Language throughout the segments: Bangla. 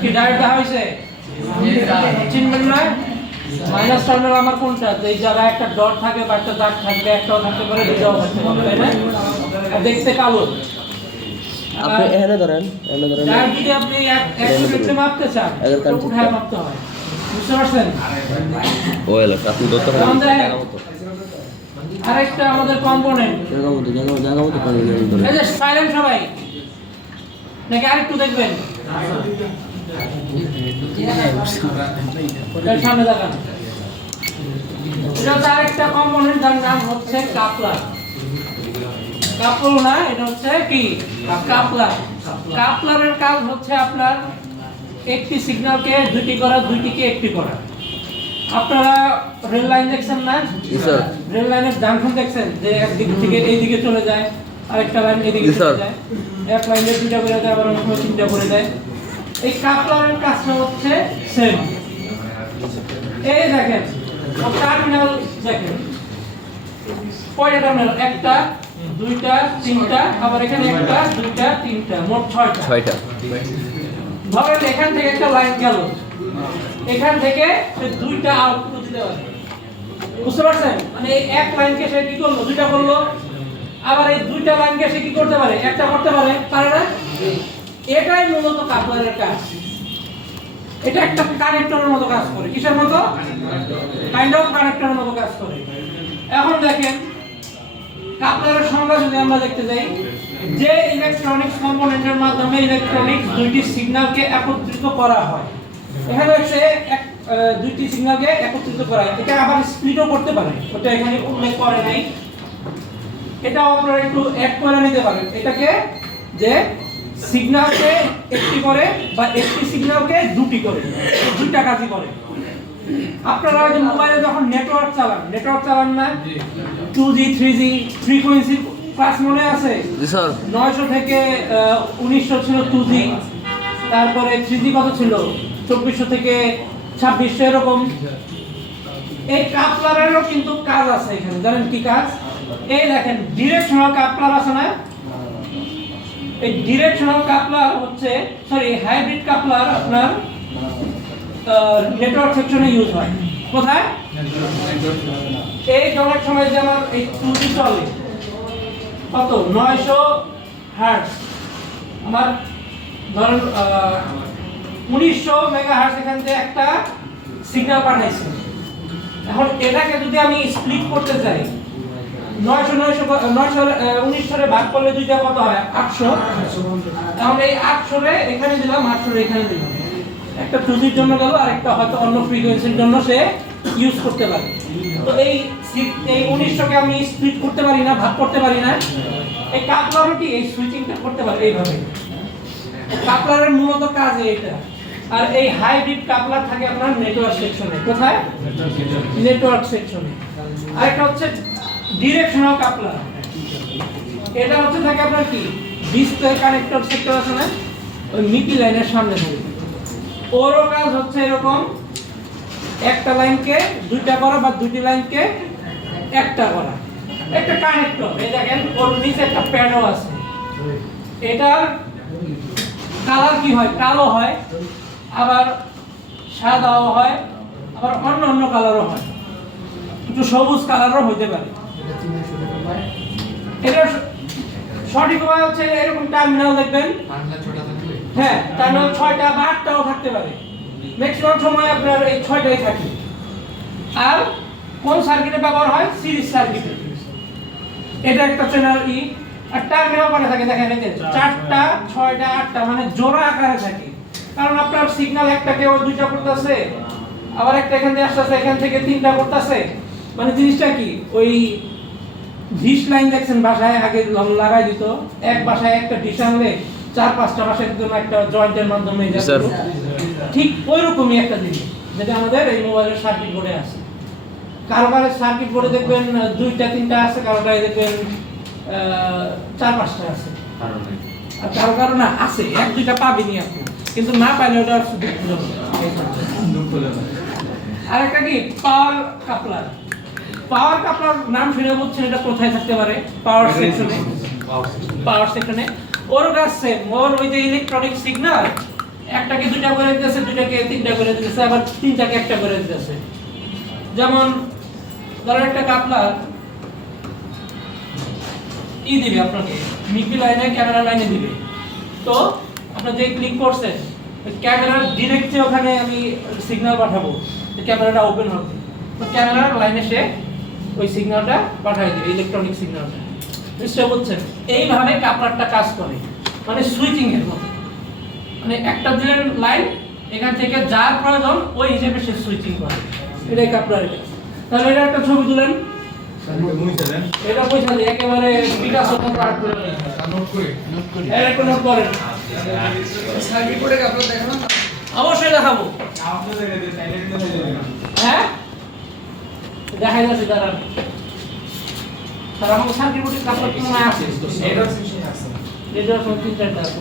কি ডাইরেক্ট দেখা হয়েছে চিনবেন না মাইনাস টার্মিনাল আমার কোনটা এই জায়গায় একটা ডট থাকে বা একটা দাগ থাকবে একটাও থাকতে পারে দুটাও থাকতে পারে তাই না আর দেখতে কালো আপনি এখানে ধরেন ডাইরেক্ট যদি আপনি এক মিনিটে মাপতে চান তো উঠায় মাপতে হয় বুঝতে পারছেন ও এলো আপনি ধরতে পারেন জায়গা মতো আরেকটা আমাদের কম্পোনেন্ট জায়গা মতো পানি ধরে এই যে সাইলেন্ট সবাই নাকি আরেকটু দেখবেন সামনে দেখান এটা আরেকটা কম্পোনেন্ট যার নাম হচ্ছে কাপলার কাপল না এটা হচ্ছে কি কাপলার কাপলারের কাজ হচ্ছে আপনার একটি সিগন্যালকে দুইটি করা দুইটিকে একটি করা আপনারা রেল লাইন দেখছেন না স্যার রেল লাইনের জাংশন দেখছেন যে একদিক থেকে এই দিকে চলে যায় আরেকটা লাইন এদিকে চলে যায় এক লাইনে দুইটা করে দেয় আবার অনেক সময় তিনটা করে দেয় এই কাপলারের কাজটা হচ্ছে সেম এই দেখেন টার্মিনাল দেখেন কয়টা টার্মিনাল একটা দুইটা তিনটা আবার এখানে একটা দুইটা তিনটা মোট ছয়টা ধরেন এখান থেকে একটা লাইন গেল এখান থেকে সে দুইটা আউটপুট দিতে পারে বুঝতে পারছেন মানে এই এক লাইনকে সে কি করলো দুইটা করলো আবার এই দুইটা লাইনকে সে কি করতে পারে একটা করতে পারে পারে না এটাই মূলত কাপলারের কাজ এটা একটা কানেক্টরের মতো কাজ করে কিসের মতো কাইন্ড অফ কানেক্টরের মতো কাজ করে এখন দেখেন কাপলারের সংজ্ঞা যদি আমরা দেখতে যাই যে ইলেকট্রনিক্স কম্পোনেন্টের মাধ্যমে ইলেকট্রনিক্স দুইটি সিগন্যালকে একত্রিত করা হয় এখানে হচ্ছে দুইটি সিগন্যালকে একত্রিত করা হয় এটা আবার স্প্লিটও করতে পারে ওটা এখানে উল্লেখ করে নাই এটাও আপনারা একটু অ্যাড করে নিতে পারেন এটাকে যে সিগন্যালকে একটি করে বা একটি সিগন্যালকে দুটি করে দুইটা কাজই করে আপনারা যে মোবাইলে যখন নেটওয়ার্ক চালান না 2G 3G ফ্রিকোয়েন্সি ক্লাস মনে আছে জি স্যার 900 থেকে 1900 ছিল 2G তারপরে 3G কত ছিল 2400 থেকে 2600 এরকম এই কাপলারেরও কিন্তু কাজ আছে এখানে জানেন কি কাজ এই দেখেন ডিরেকশনাল কাপলার আছে না এই ডিরেকশনাল কাপলার হচ্ছে সরি হাইব্রিড কাপলার আপনার নেটওয়ার্ক সেকশনে ইউজ হয় কোথায় এই অনেক সময় যে আমার এই 2G চলে কত 900 হার্টজ আমার ধরুন 1900 মেগাহার্টজ এখান থেকে একটা সিগন্যাল পাঠাইছে এখন এটাকে যদি আমি স্প্লিট করতে চাই 1900 রে ভাগ করলে দুইটা কত হয় 800 এখন এই 800 রে এখানে দিলাম 800 রে এখানে দিলাম একটা 2G এর জন্য গেল আর একটা হয়তো অন্য ফ্রিকোয়েন্সির জন্য সে ইউজ করতে পারে তো এই 1900 কে আমি স্প্লিট করতে পারি না ভাগ করতে পারি না এই কাপলারও কি এই সুইচিংটা করতে পারে এইভাবে কাপলারের মূলত কাজ এটা আর এই হাইব্রিড কাপলার থাকে আপনার নেটওয়ার্ক সেকশনে কোথায় নেটওয়ার্ক সেকশনে আরেকটা হচ্ছে ডিরেকশনাল কাপলার এটা হচ্ছে থাকে আপনার কি ডিসপ্লে কানেক্টর সেক্টর আছে না ওই মিডি লাইনের সামনে থাকে ওরও কাজ হচ্ছে এরকম একটা লাইনকে দুইটা করা বা দুটি লাইনকে একটা করা একটা কানেক্টর এই দেখেন ওর নিচে একটা প্যাডও আছে এটার কালার কি হয় কালো হয় আবার সাদাও হয় আবার অন্য কালারও হয় একটু সবুজ কালারও হইতে পারে এটা সঠিক উপায় হচ্ছে এরকম টার্মিনাল দেখবেন হ্যাঁ টার্মিনাল 6টা বা 8টাও থাকতে পারে ম্যাক্সিমাম সময় আপনার এই 6টাই থাকে আর কোন সার্কিটে ব্যবহার হয় সিরিজ সার্কিটে এটা একটা চ্যানেল আর টার্মিনাল করে থাকে দেখেন এই যে 4টা 6টা 8টা মানে জোড়া আকারে থাকে কারণ আপনার সিগন্যাল একটাকে ও দুইটা করতেছে আবার একটা এখান থেকে আসছে এখান থেকে তিনটা করতেছে মানে জিনিসটা কি ওই ডিশ লাইন দেখছেন বাসায় আগে লাগাই দিত এক বাসায় একটা ডিশ আনলে 4-5টা বাসায় জন্য একটা জয়েন্টের মাধ্যমে ঠিক ওইরকমই একটা জিনিস যেটা আমাদের এই মোবাইলের সার্কিট বোর্ডে আছে কারোবারের সার্কিট বোর্ডে দেখবেন 2টা 3টা আছে কারোবারে দেখবেন 4-5টা আছে আর কারো না আছে 1-2টা পাবেনই আপনি কিন্তু না পাইলে ওটা আরেকটা কি পাওয়ার কাপলার নাম শুনে বলছেন এটা কোথায় থাকতে পারে পাওয়ার সেকশনে ওর কাজ সেম, ওর ওই যে ইলেকট্রনিক সিগন্যাল একটাকে দুইটা করে দিতেছে, দুইটাকে তিনটা করে দিতেছে, আবার তিনটাকে একটা করে দিতেছে। যেমন ধরো একটা কাপলার দিবে আপনাকে মিডি লাইনে ক্যামেরা লাইনে দিবে, তো আপনি যে ক্লিক করছেন ক্যামেরার ডিরেক্ট যে ওখানে আমি সিগন্যাল পাঠাবো, যে ক্যামেরাটা ওপেন হবে, তো ক্যামেরার লাইনে সে ওই সিগন্যালটা পাঠিয়ে দিবে, ইলেকট্রনিক সিগন্যালটা। নিশ্চয় বুঝছেন? এইভাবে কাপলারটা কাজ করে, মানে সুইচিং এর মতো, মানে একটা দিলেন লাইন, এখান থেকে যার প্রয়োজন ওই হিসেবে সে সুইচিং করে। এটাই কাপলারের কাজ। তাহলে এটা একটা ছবি তুলেন, এটা পয়সা দিয়ে একেবারে পিকাসো মতো আর্ট করে নোট করে এর একটা নোট করেন। সার্কিট বোর্ডে কাপলার দেখানো না? অবশ্যই দেখাবো। হ্যাঁ দেখাই যাচ্ছে, দাঁড়ান। স্যার আমাকে সার্কিট বোর্ডে কাপলার কোনো আছে? এটার সেকশন আছে, এটার সেকশন 3-4টা আছে।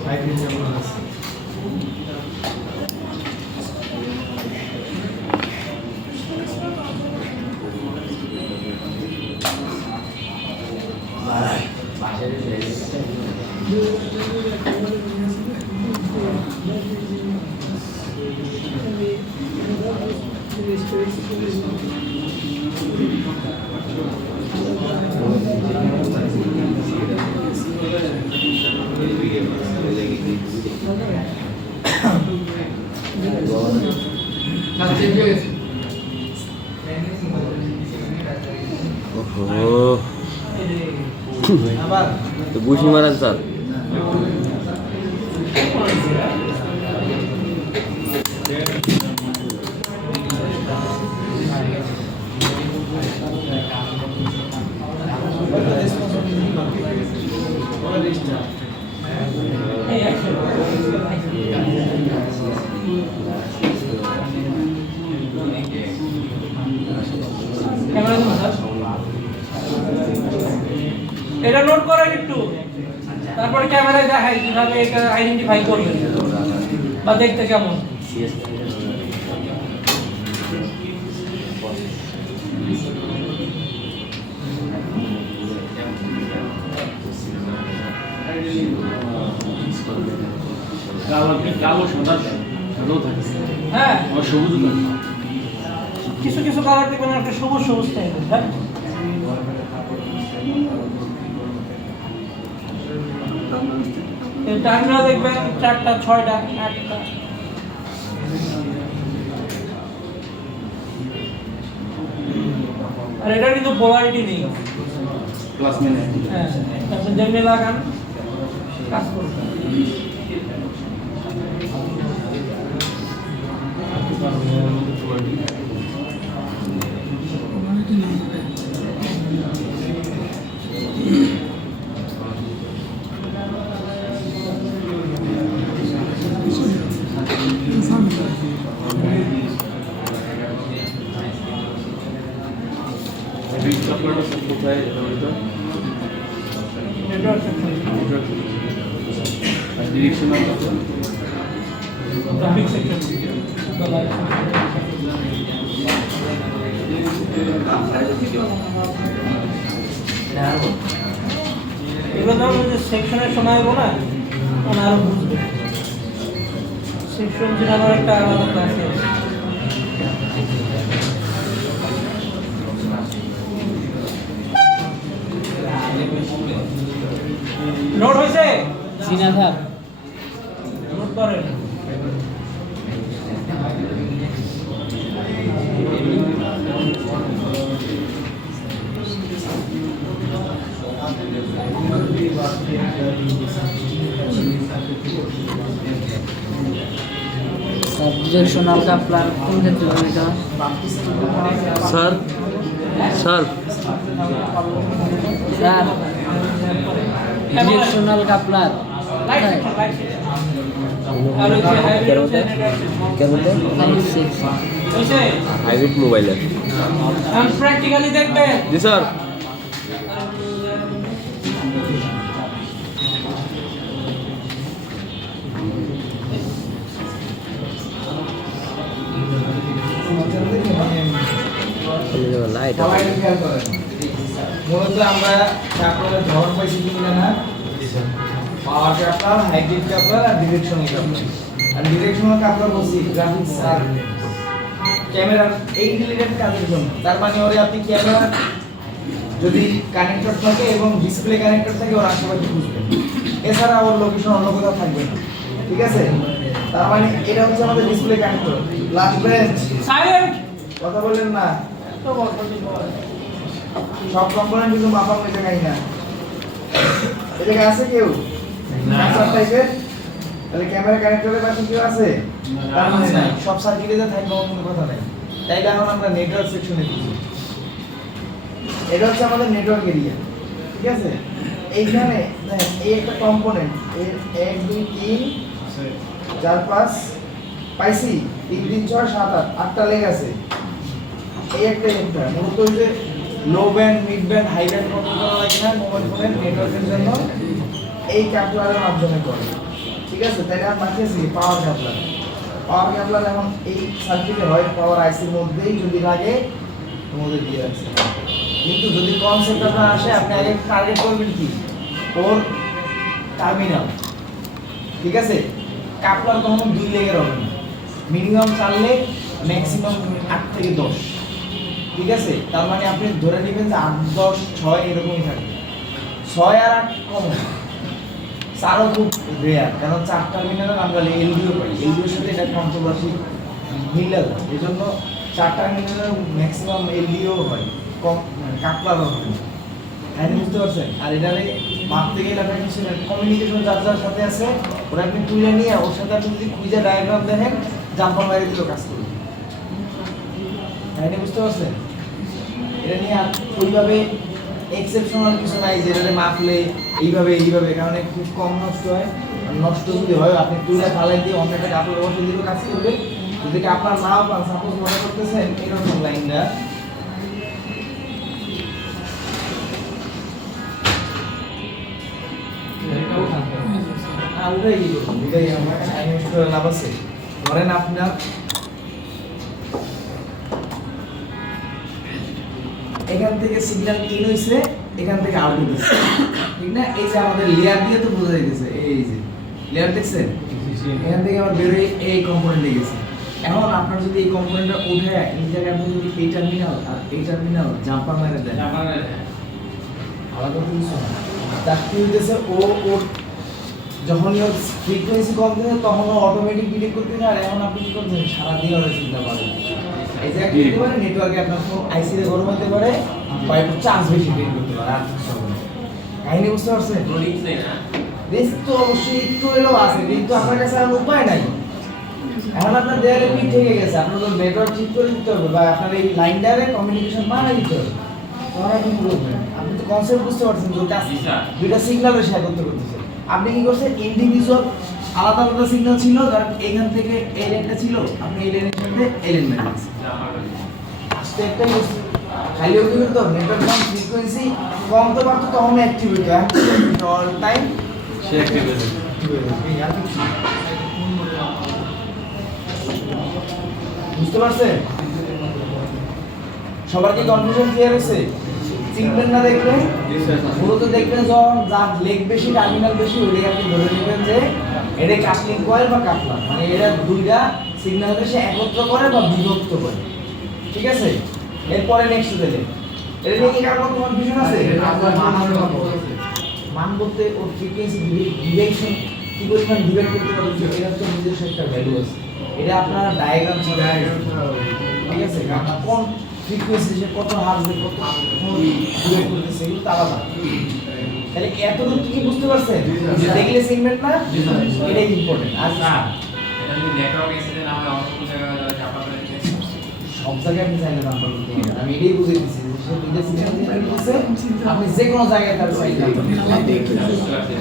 তো বুঝি মারান স্যার। এটা নোট করেন একটু, তারপরে ক্যামেরায় দেখাই কিভাবে এটা আইডেন্টিফাই করবেন বা দেখতে কেমন। হ্যাঁ কিছু কিছু কালার দেখবেন একটা সবুজ সবুজ টাইপের। হ্যাঁ টার্মিনাল দেখবেন 4টা 6টা 8টা। আর এটা কিন্তু পোলারিটি নেই, প্লাস মাইনাস। হ্যাঁ আপনি যেমনি লাগান কাজ করবে। এগুলো ধরুন যে সেকশনের সময় হবো না, আরো বুঝবে। সেকশন যেটা আমার একটা আলাদা ক্লাসে নোট হয়েছে। সিনা স্যার নোট করেন। সাবজেকশনাল কাপলার কোন ক্ষেত্রে এটা? Sir sir sir directional coupler light আর হচ্ছে হাইব্রিড হচ্ছে হইছে হাইব্রিড মোবাইলের। আমি প্র্যাকটিক্যালি দেখবেন। জি স্যার। লাইট মূলত আমরা তারপরে ঝড় পাইছি কিনা না পাওয়ার কাপলার, হাইব্রিড কাপলার আর ডিরেকশনাল কাপলার। আর ডিরেকশনাল কাপলার বলছি গ্রাফিক্স আর ক্যামেরার এই রিলেটেড কাজের জন্য। তার মানে ওরে আপনি ক্যামেরা যদি কানেক্টর থাকে এবং ডিসপ্লে কানেক্টর থাকে ওর আশেপাশে বুঝবেন, এছাড়া ওর লোকেশন অন্য কোথাও থাকবে না, ঠিক আছে? তার মানে এটা হচ্ছে আমাদের display connector. Last bench, silent কথা বললেন না, তো কথা দিব সব কম্পোনেন্ট কিন্তু মাপা হয়ে যায় না। এদিকে আছে কেউ না টাইপের? তাহলে ক্যামেরা কানেক্টরের পাশে কেউ আছে? তার মানে নাই, সব সার্কিটে যা থাকবে কোনো কথা নাই। তাইলে এখন আমরা নেটওয়ার্ক সেকশনে দিচ্ছি। এটা হচ্ছে আমাদের নেটওয়ার্ক এরিয়া, ঠিক আছে? এইখানে দেখেন এই একটা কম্পোনেন্ট, এর 1 2 3 4 5 পাইছি, 3 3 6 7 8 8টা লেগ আছে। এই একটা মূলত ওই যে low band, mid band, high band control করা লাগে না মোবাইল ফোনের নেটওয়ার্কের জন্য, এই কাপলারের মাধ্যমে করে, ঠিক আছে? তাইলে আমরা মানতেছি পাওয়ার কাপলার। পাওয়ার কাপলার এখন এই সার্কিটে হয় পাওয়ার আইসির মধ্যেই যদি লাগে তোমাদের দিয়ে রাখছে। কিন্তু যদি কনসেপ্ট আপনার আসে আপনি আগে টার্গেট করবেন কি ওর টার্মিনাল, ঠিক আছে? কাপলার কখনো 2 লেগের হবে না, মিনিমাম 4 লেগ, ম্যাক্সিমাম 8 থেকে 10, ঠিক আছে? তার মানে আপনি ধরে নেবেন যে 8 10 6 এরকমই থাকবে। 6 আর 8 কম, 4ও খুব রেয়ার, কারণ 4 টার্মিনাল আমরা এলডিও পাই, এলডিওর সাথে এটা কন্ট্রোভার্সি মিলে যায়, এই জন্য 4 টার্মিনালের ম্যাক্সিমাম এলডিও হয়, কম কাপলারও হয়। হ্যাঁ, বুঝতে পারছেন? আর এটারে মাপতে গেলে আপনার কিছু কমিউনিকেশন যার সাথে আছে ওরা আপনি তুলে নিয়ে ওর সাথে আপনি যদি কুইজা ডায়াগ্রাম দেখেন জাম্পার বাইরে দিলেও কাজ করবে। হ্যাঁ, বুঝতে পারছেন? এটা নিয়ে আর ওইভাবে এক্সেপশনাল কিছু নাই যে এটারে মাপলে এইভাবে, কারণ খুব কম নষ্ট হয়। আর নষ্ট যদি হয় আপনি তুলে ফালাই দিয়ে অন্য একটা কাপড় বসে দিলেও কাজ করবে। যদি আপনার নাও পান, সাপোজ মনে করতেছেন এরকম লাইনটা লাভ আছে। ধরেন আপনার এখান থেকে সিগন্যাল ইন হইছে, এখান থেকে আউট হইছে, ঠিক না? এই যে আমাদের লেয়ার দিয়ে তো বোঝা যাইতেছে, এই যে লেয়ার দেখছেন, এখান থেকে আবার বের হয়ে এই কম্পোনেন্টে গেছে। এখন আপনার যদি এই কম্পোনেন্টটা উঠে এই জায়গায় আপনি যদি এই টার্মিনাল আর এই টার্মিনাল জাম্পার মেরে দেন, আলাদা কিছু না। তার কি হইতেছে, ওর যখনই ওর ফ্রিকোয়েন্সি কম থাকে তখন ও অটোমেটিক ডিটেক্ট করতে পারে। এখন আপনি কি করছেন, সারাদিন ওরা সিগন্যাল পাবেন। এই যে কি হতে পারে, নেটওয়ার্কে আপনার ফোন আইসি তে গরম হতে পারে বা একটু চার্জ বেশি ড্রেন করতে পারে, আর কিছু হবে না। কাহিনী বুঝতে পারছেন? রিস্ক তো অবশ্যই একটু হলেও আছে, কিন্তু আপনার কাছে আর উপায় নাই। এখন আপনার দেয়ালে পিন থেকে গেছে, আপনার তো নেটওয়ার্ক ঠিক করে দিতে হবে বা আপনার এই লাইনটারে কমিউনিকেশন বানাই দিতে হবে। তখন আপনি কি করবেন? আপনি তো কনসেপ্ট বুঝতে পারছেন, দুটা সিগন্যাল শেয়ার করতে করতেছে। আপনি কি করছেন, ইন্ডিভিজুয়াল আলাদা আলাদা সিগন্যাল ছিল, ধরেন এখান থেকে এই লাইনটা ছিল, আপনি এই লাইনের সাথে এই লাইন মেলাচ্ছেন। স্টেপটাই হচ্ছে খালি ওকে করতে হবে, নেটওয়ার্ক কম ফ্রিকোয়েন্সি কম তো পারতো তখন অ্যাক্টিভ হইতো, অল টাইম সে অ্যাক্টিভ হয়ে যাবে। বুঝতে পারছেন? সবার কি কনফিউশন ক্লিয়ার হয়েছে? চিনবেন না দেখলে মূলত দেখবেন যখন যার লেগ বেশি, টার্মিনাল বেশি, ওইটাকে আপনি ধরে নেবেন যে এটা কাপলিং কয়েল বা কাপলার, মানে এটা দুইটা সিগন্যালকে সে একত্র করে বা বিভক্ত করে, ঠিক আছে? এরপরে নেক্সট দিলে এটা নিয়ে কি কারো কোনো কনফিউশন আছে? মান বলতে ওর ফ্রিকোয়েন্সি ডিভিয়েশন কি পরিমাণ ডিভাইড করতে পারবে, এটা হচ্ছে নিজস্ব একটা ভ্যালু আছে। এটা আপনারা ডায়াগ্রাম ছাড়া, ঠিক আছে? আপনার কোন ফ্রিকোয়েন্সি সে কত হার্টজে কত ডিভাইড করতেছে এগুলো তো আলাদা। তাহলে এতটুকু কি বুঝতে পারছেন? যে দেখলে সিগন্যাল না, এটাই ইম্পর্টেন্ট। আর এটা যদি নেটওয়ার্ক এসে না হয় অন্য কোনো জায়গায় চাপা করে দিতে সব জায়গায় আপনি চাইলে নাম্বার করতে পারবেন। আমি এটাই বুঝিয়ে দিচ্ছি যে সে দুইটা সিগন্যাল ডিভাইড করছে, আপনি যে কোনো জায়গায় তার চাইলে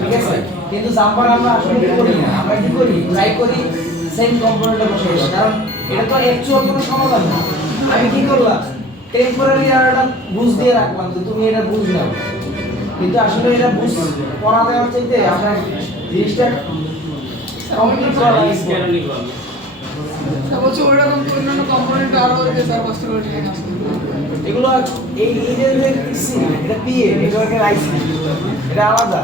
ঠিক আছে? কিন্তু জাম্পার আমরা আসলে কি করি না, আমরা কি করি, ট্রাই করি সেম কম্পোনেন্টে বসাই দাও, কারণ এটা তো অ্যাকচুয়াল কোনো সমাধান না। আমি কি করলাম, টেম্পোরারি আর একটা বুঝ দিয়ে রাখলাম যে তুমি এটা বুঝ নাও, কিন্তু আসলে এটা বুঝ পড়া দেওয়ার চাইতে আপনার জিনিসটা কমপ্লিট করা লাগে। বলছি ওইরকম অন্যান্য কম্পোনেন্ট আরো যে স্যার কষ্ট করে ঠিক আছে এগুলো এই যে এটা পিএ নেটওয়ার্কের আইসি, এটা আলাদা।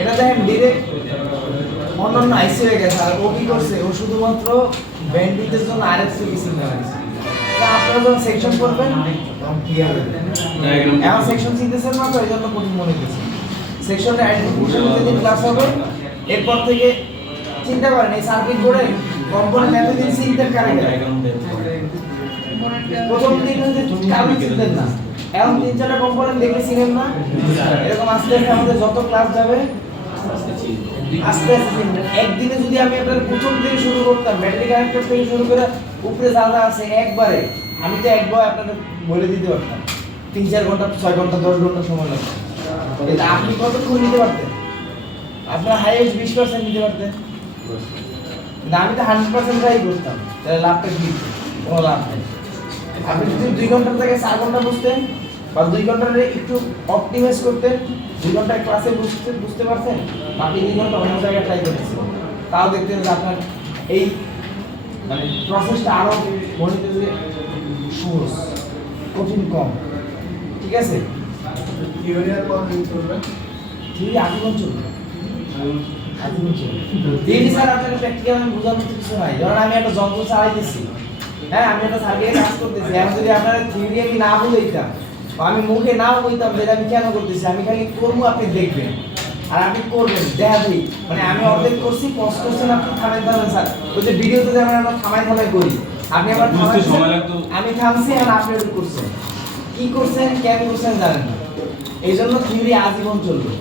এটা দেখেন ডিরেক্ট অন্যান্য আইসি হয়ে গেছে আর ও কি করছে ও শুধুমাত্র ব্যান্ডিটের জন্য আরএফসি মিসিং রাখছে তা আপনারা যখন সেকশন করবেন তখন ক্লিয়ার হয়ে যাবে এখন সেকশন চিনতেছেন না তো এই জন্য প্রথম মনে হচ্ছে সেকশনে আইডেন্টিফিকেশন যেদিন ক্লাস হবে এরপর থেকে চিন্তা করেন এই সার্কিট বোর্ডের কম্পোনেন্ট এতদিন চিনতেন কারেন্ট প্রথম দিন কারণ চিনতেন না এখন 3-4টা কম্পোনেন্ট দেখলে চিনেন না এরকম আস্তে আস্তে আমাদের যত ক্লাস যাবে আস্তে আস্তে চিনবেন একদিনে যদি আমি আপনার প্রথম থেকে শুরু করতাম ব্যাটারি কানেক্টর থেকে শুরু করে উপরে যা যা আছে একবারে আমি তো একবার আপনাদের বলে দিতে পারতাম 3-4 ঘন্টা 6 ঘন্টা 10 ঘন্টা সময় লাগতো এটা আপনি কতক্ষণ নিতে পারতেন আপনার হাইয়েস্ট 20% নিতে পারতেন না আমি তো 100% ট্রাই করতাম তাহলে লাভটা কি কোনো লাভ নেই আপনি যদি 2 ঘন্টার জায়গায় 4 ঘন্টা বসতেন বা 2 ঘন্টার একটু অপটিমাইজ করতেন 2 ঘন্টা ক্লাসে বুঝতে পারছেন বাকি 2 ঘন্টা অন্য জায়গায় ট্রাই করতেছেন তাও দেখতেন যে আপনার এই মানে প্রসেসটা আরো গণিতে যে সহজ কঠিন কম ঠিক আছে থিওরি আর পর কি করবেন থিওরি আজীবন চলবে আজীবন চলবে থিওরি স্যার আপনাকে প্র্যাকটিক্যাল আমি বোঝানোর কিছু নাই ধরেন আমি একটা যন্ত্র চালাইতেছি হ্যাঁ আমি একটা সার্কিটে কাজ করতেছি এখন যদি আপনার থিওরি আমি না বলতাম বা আমি মুখে নাও বলতাম যে আমি কেন করতেছি আমি খালি করবো আপনি দেখবেন আর আপনি করবেন দেখা দিই মানে আমি অর্ধেক করছি পজ করছেন আপনি থামেন স্যার ওই যে ভিডিওতে যেমন আমরা থামাই করি আপনি আবার আমি থামছি আর আপনি ওটা করছেন কি করছেন কেন করছেন জানেন না এই জন্য থিওরি আজীবন চলবে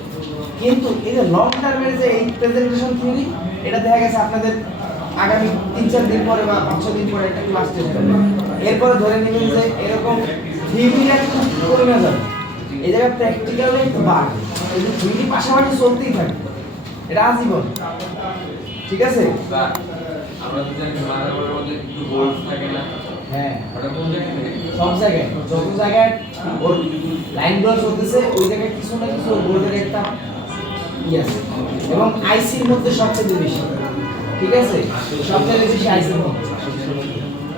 কিন্তু এই যে লং টার্মের যে এই প্রেজেন্টেশন থিওরি এটা দেখা গেছে আপনাদের আগামী 3-4 দিন পরে বা 5-6 দিন পরে একটা ক্লাস টেস্ট হবে এরপরে ধরে নেবেন যে এরকম থিওরি একটু কমে যাবে এই জায়গায় প্র্যাকটিক্যালি একটু বাড়বে এই যে থিওরি পাশাপাশি চলতেই থাকবে এটা আজীবন ঠিক আছে আমরা তো জানি মাদারবোর্ডের মধ্যে একটু বোল্ট থাকে না হ্যাঁ ওটা কোন জায়গায় থাকে সব জায়গায় যত জায়গায় ওর লাইনগুলো চলতেছে ওই জায়গায় কিছু না কিছু বোর্ডের একটা আছে এবং আইসির মধ্যে সবচেয়ে বেশি ঠিক আছে সবচেয়ে বেশি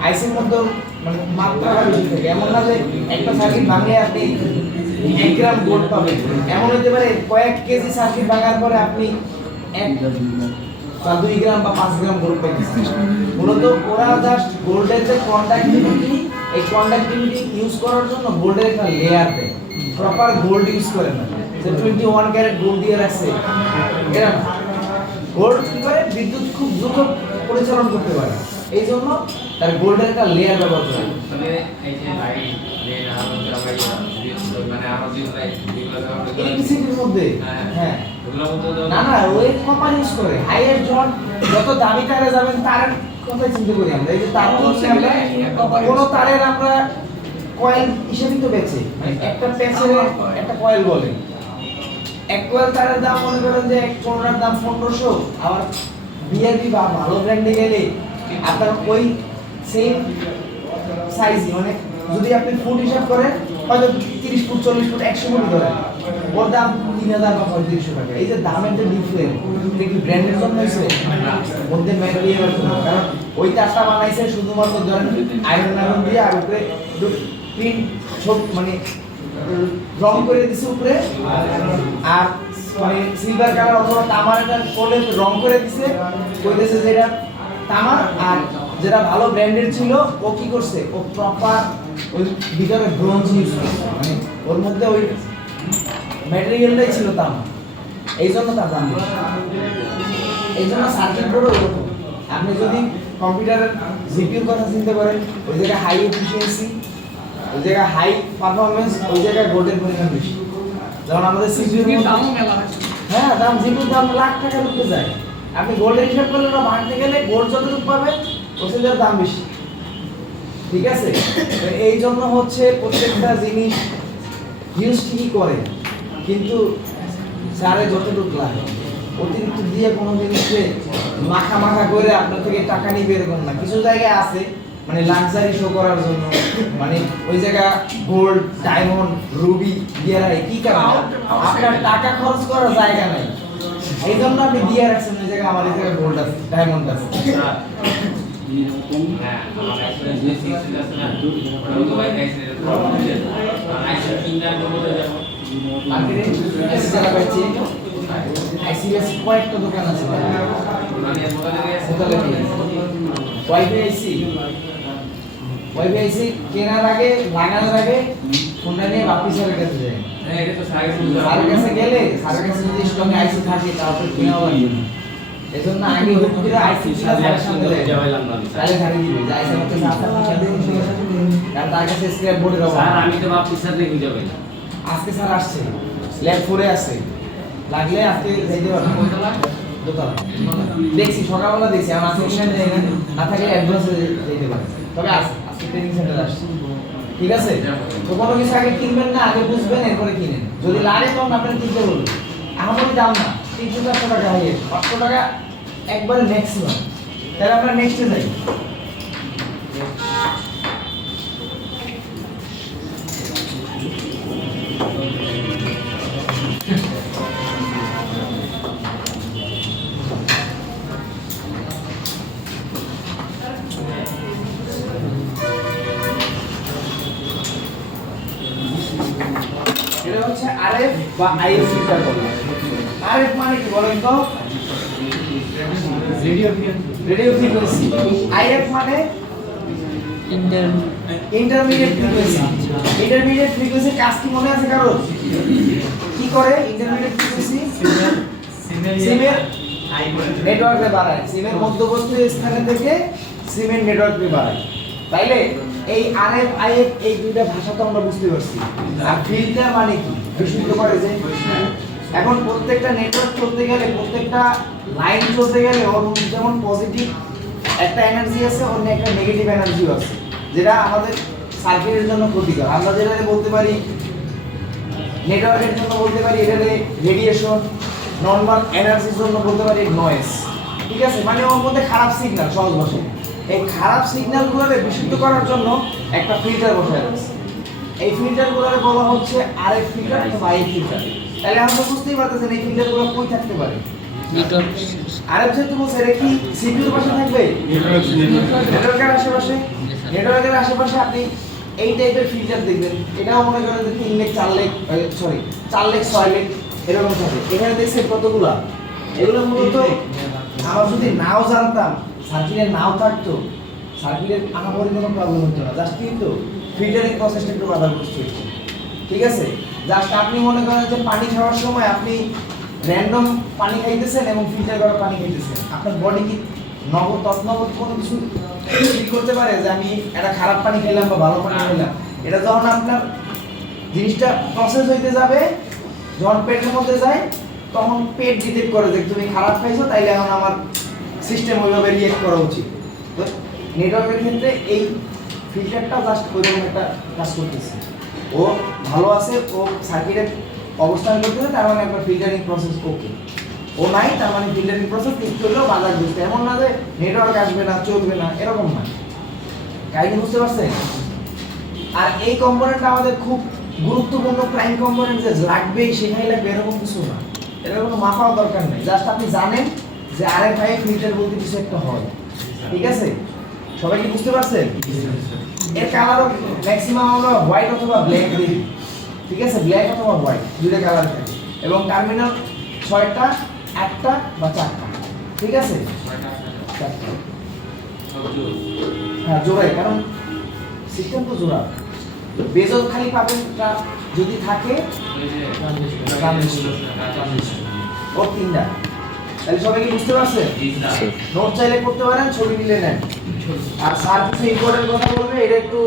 আইসির মধ্যে মানে মাত্রাটা বেশি থাকে এমন না যে একটা সার্কিট ভাঙলে আপনি 1 গ্রাম গোল্ড পাবেন এমন হতে পারে কয়েক কেজি সার্কিট ভাঙার পরে আপনি 2 গ্রাম বা 5 গ্রাম গোল্ড পাইতেছেন মূলত ওরা জাস্ট গোল্ডের যে কন্ডাক্টিভিটি এই কন্ডাক্টিভিটি ইউজ করার জন্য গোল্ডের একটা লেয়ার দেয় প্রপার গোল্ড ইউজ করে না যে 21 ক্যারেট গোল্ড দিয়ে রাখছে এরা গোল্ড কি করে বিদ্যুৎ খুব দ্রুত পরিচালন করতে পারে এই জন্য তার গোল্ডের একটা লেয়ার ব্যবহার করে মানে এই যে লাইট মেন আলো জ্বালাই মানে আলো জ্বালাই এগুলো ইলেকট্রিসিটির মধ্যে হ্যাঁ ওগুলো মধ্যে না না ওই কপার ইউজ করে হাইয়ার জন যত দামি তারে যাবেন তারের কথা চিন্তা করি আমরা এই যে তার হচ্ছে আমরা কোন তারের আমরা কয়েল হিসেবে তো বেচে মানে একটা প্যাচের একটা কয়েল বলে এক কয়েল তারের দাম মনে করেন যে এক কোণার দাম 1500 আবার বিআরবি বা ভালো ব্র্যান্ডে গেলে আপনার ওই সেম সাইজ মানে যদি আপনি ফুট হিসাব করেন হয়তো 30 ফুট 40 ফুট 100 ফুট ধরেন ওর দাম 3000 বা 3500 টাকা এই যে দামের যে ডিফারেন্স এটা কি ব্র্যান্ডের জন্য হইছে মধ্যে ম্যাটেরিয়াল জন্য কারণ ওই তারটা বানাইছে শুধুমাত্র ধরেন আয়রন দিয়ে আর উপরে প্রিন্ট সব মানে রং করে দিছে উপরে আর মানে সিলভার কালার অথবা তামার একটা কোলে রং করে দিছে কইতেছে যে এটা তামা আর যেটা ভালো ব্র্যান্ডের ছিল ও কি করছে ও প্রপার ওই ভিতরে ব্রোঞ্জ ইউজ করছে মানে ওর মধ্যে ওই ম্যাটেরিয়ালটাই ছিল তামা এই জন্য তার দাম বেশি এই জন্য সার্কিট বোর্ডও ওরকম আপনি যদি কম্পিউটারের জিপিউর কথা চিনতে পারেন ওই জায়গায় হাই এফিসিয়েন্সি ওই জায়গায় হাই পারফরম্যান্স ওই জায়গায় গোল্ডের পরিমাণ বেশি যেমন আমাদের সিপিইউর দামও মেলা আছে হ্যাঁ দাম জিপিউর দাম লাখ টাকা ঢুকে যায় আপনি গোল্ডের হিসাব করলে না ভাঙতে গেলে গোল্ড যতটুকু পাবেন ওটার দাম বেশি ঠিক আছে এই জন্য হচ্ছে প্রত্যেকটা জিনিস ইউজ ঠিকই করে কিন্তু সারে যতটুকু লাগে অতিরিক্ত দিয়ে কোনো জিনিসে মাখা মাখা করে আপনার থেকে টাকা নিবে এরকম না কিছু জায়গায় আছে মানে লাক্সারি শো করার জন্য মানে ওই জায়গা গোল্ড ডায়মন্ড রুবি দিয়ে রাখে কি কারণে আপনার টাকা খরচ করার জায়গা নাই এই জন্য আপনি দিয়ে রাখছেন ওই জায়গায় আমার এই জায়গায় গোল্ড আছে ডায়মন্ড আছে হ্যাঁ আমার অ্যাক্সিডেন্ট যে সিস্টেম আছে না ওটা তো ভাই অ্যাক্সিডেন্ট প্রবলেম আছে অ্যাক্সিডেন্ট কিনা করতে যাব মার্কেটে এসে যারা পাচ্ছি আইসিএস কয়েকটা দোকান আছে মানে মোবাইলে কোথায় কি ওয়াইফাই আইসি কেনার আগে লাগানোর আগে ফোনটা নিয়ে বাপি স্যারের কাছে যায় হ্যাঁ এটা তো সাইজ স্যারের কাছে গেলে স্যারের কাছে যদি স্টকে আইসি থাকে তারপর কেনা লাগবে না এজন্য আগে হুট করে আইসি স্যারের সামনে যাইলাম না তাহলে ধারে দিবে যে আইসি আমাকে সাথে কারণ তার কাছে স্ক্র্যাপ বোর্ডের অভাব স্যার আমি তো বাপ পিছাতে খুঁজে পাই না আজকে স্যার আসছে ল্যাব 4 এ আছে লাগলে আজকে যাইতে পারবে দোতলা দেখছি সকালবেলা দেখছি আমার আজকে এখানে যাই না থাকলে অ্যাডভান্সে যেতে পারে তবে আজকে ট্রেনিং সেন্টার আসছে ঠিক আছে তো কোনো কিছু আগে কিনবেন না আগে বুঝবেন এরপরে কিনেন যদি লাগে তখন আপনার কিনতে বলবেন আমারই দাম না 300-400 টাকা হয় 500 টাকা একবারে ম্যাক্সিমাম তাহলে আমরা নেক্সটে যাই এটা হচ্ছে আরএফ বা আইএফ ফিল্টার বলে আরএফ মানে কি বলেন তো রেডিও ফ্রিকোয়েন্সি আইএফ মানে ইন্টারমিডিয়েট ফ্রিকোয়েন্সি ইন্টারমিডিয়েট ফ্রিকোয়েন্সি কাজ কি মনে আছে কারো কি করে ইন্টারমিডিয়েট ফ্রিকোয়েন্সি সিমের নেটওয়ার্কে বাড়ায় সিমের মধ্যবর্তী স্থানে থেকে সিমের নেটওয়ার্কে বাড়ায় তাইলে এই আরএফ আইএফ এই দুইটা ভাষা তো আমরা বুঝতে পারছি আর ফিল্টার মানে কি বিশুদ্ধ করে যে এখন প্রত্যেকটা নেটওয়ার্ক চলতে গেলে প্রত্যেকটা লাইন চলতে গেলে ওর যেমন পজিটিভ একটা এনার্জি আছে অন্য একটা নেগেটিভ এনার্জিও আছে যেটা আমাদের সার্কিটের জন্য ক্ষতিকর আমরা যেটা বলতে পারি নেটওয়ার্কের জন্য বলতে পারি এটা রেডিয়েশন নরমাল এনার্জির জন্য বলতে পারি নয়েজ ঠিক আছে মানে ওর মধ্যে খারাপ সিগন্যাল সহজ ভাষায় এই খারাপ সিগন্যালগুলোকে বিশুদ্ধ করার জন্য একটা ফিল্টার বসানো আছে এই ফিল্টারগুলোকে বলা হচ্ছে আরএফ ফিল্টার অথবা আইএফ ফিল্টার তাহলে আমরা বুঝতেই পারতেছেন এই ফিল্টারগুলো কই থাকতে পারে নেটওয়ার্ক আরএফ যেহেতু বলছে এটা কি সিপিইউর পাশে থাকবে নেটওয়ার্কের আশেপাশে নেটওয়ার্কের আশেপাশে আপনি এই টাইপের ফিল্টার দেখবেন এটাও মনে করেন যে 3 লেগ 4 লেগ 4 লেগ 6 লেগ এরকম থাকে এখানে দেখছেন কতগুলা এগুলো মূলত আমরা যদি নাও জানতাম সার্কিটের নাও থাকতো সার্কিটের আহামরি কোনো প্রবলেম হতো না জাস্ট কিন্তু ফিল্টারিং প্রসেসটা একটু বাধাগ্রস্ত হচ্ছে ঠিক আছে জাস্ট আপনি মনে করেন যে পানি খাওয়ার সময় আপনি র্যান্ডম পানি খাইতেছেন এবং ফিল্টার করা পানি খাইতেছেন আপনার বডি কি তৎনবত কোনো কিছু ফিল করতে পারে যে আমি একটা খারাপ পানি খেলাম বা ভালো পানি খেলাম এটা যখন আপনার জিনিসটা প্রসেস হইতে যাবে যখন পেটের মধ্যে যায় তখন পেট ডিটেক্ট করে যে তুমি খারাপ খাইছো তাইলে এখন আমার সিস্টেম ওইভাবে রিয়েক্ট করা উচিত তো নেটওয়ার্কের ক্ষেত্রে এই ফিল্টারটা জাস্ট ওইরকম একটা কাজ করতেছে ও ভালো আছে ও সার্কিটের অবস্থান করতেছে তার মানে একটা ফিল্টারিং প্রসেস ওকে ও নাই তার মানে ফিল্টারিং প্রসেস ঠিক করলেও বাধা দিচ্ছে এমন না যে নেটওয়ার্ক আসবে না চলবে না এরকম না কাহিনী বুঝতে পারছেন আর এই কম্পোনেন্টটা আমাদের খুব গুরুত্বপূর্ণ প্রাইম কম্পোনেন্ট যে লাগবেই সেখানে লাগবে এরকম কিছু না এর কোনো মাপাও দরকার নেই জাস্ট আপনি জানেন যে আরএফ আইএফ ফিল্টার বলতে কিছু একটা হয় ঠিক আছে সবাই কি বুঝতে পারছেন এর কালারও ম্যাক্সিমাম আমরা হোয়াইট অথবা ব্ল্যাক দিই ঠিক আছে ব্ল্যাক অথবা হোয়াইট দুইটা কালার থাকে এবং টার্মিনাল 6টা 8টা বা 4টা ঠিক আছে 4টা হ্যাঁ জোড়াই কারণ সিস্টেম তো জোড়া বেজল খালি পাবেনটা যদি থাকে ও 3টা তাহলে সবাই কি বুঝতে পারছেন নোট চাইলে করতে পারেন ছবি নিলে নেন আর স্যার কিছু ইম্পর্টেন্ট কথা বলবে এটা একটু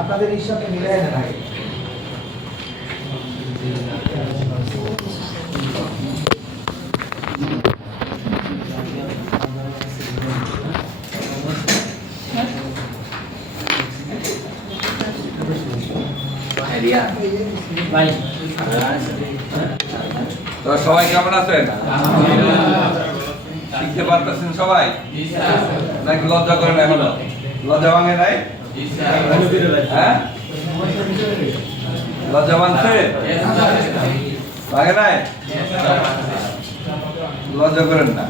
আপনাদের সাথে মিলাই নেন আগে ভাই তো সবাই কেমন আছেন শিখতে পারতেছেন সবাই নাকি লজ্জা করেন এখনো লজ্জা ভাঙে নাই হ্যাঁ লজ্জা ভাঙছে ভাঙে নাই লজ্জা করেন না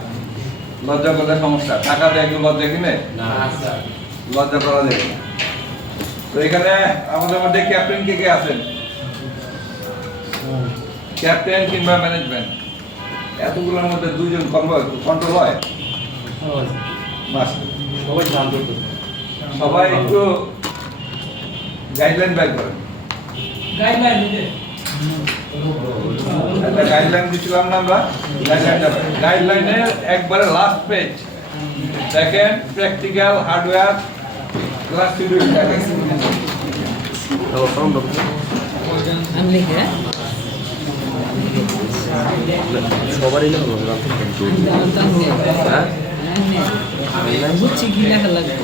লজ্জা করলে সমস্যা টাকা দিয়ে একটু লজ্জা কিনে লজ্জা করা যাবে না তো এখানে আমাদের মধ্যে ক্যাপ্টেন কে কে আছেন ক্যাপ্টেন কিংবা ম্যানেজমেন্ট এতগুলোর মধ্যে দুইজন কন্ট্রোল হয়? বাস। সবাই একটু গাইডলাইন বের করেন। গাইডলাইন দিতে একটা গাইডলাইন দিছিলাম না আমরা, গাইডলাইনের একবারে লাস্ট পেজ দেখেন, প্র্যাকটিক্যাল হার্ডওয়্যার ক্লাস শিডিউল দেখেন। আমি লিখে সবারই না হ্যাঁ বুঝছি কি লেখা লাগবে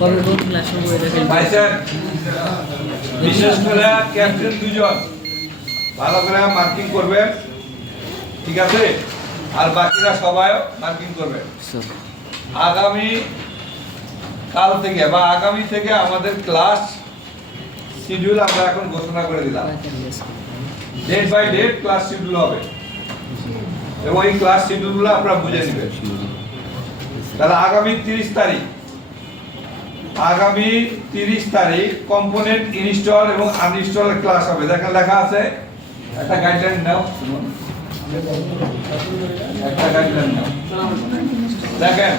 কবে কোন ক্লাস শুরু হয়ে যাবে পাইছেন? বিশেষ করে ক্যাপ্টেন দুজন ভালো করে মার্কিং করবেন, ঠিক আছে? আর বাকিরা সবাই মার্কিং করবেন। আগামী কাল থেকে বা আগামী থেকে আমাদের ক্লাস শিডিউল আমরা এখন ঘোষণা করে দিলাম। Date by date class schedule হবে এবং এই ক্লাস শিডিউলগুলো আপনারা বুঝে নেবেন। তাহলে আগামী 30 তারিখ কম্পোনেন্ট ইনস্টল এবং আনইনস্টল ক্লাস হবে। দেখেন লেখা আছে, একটা গাইডলাইন নাও, একটা গাইডলাইন নাও। দেখেন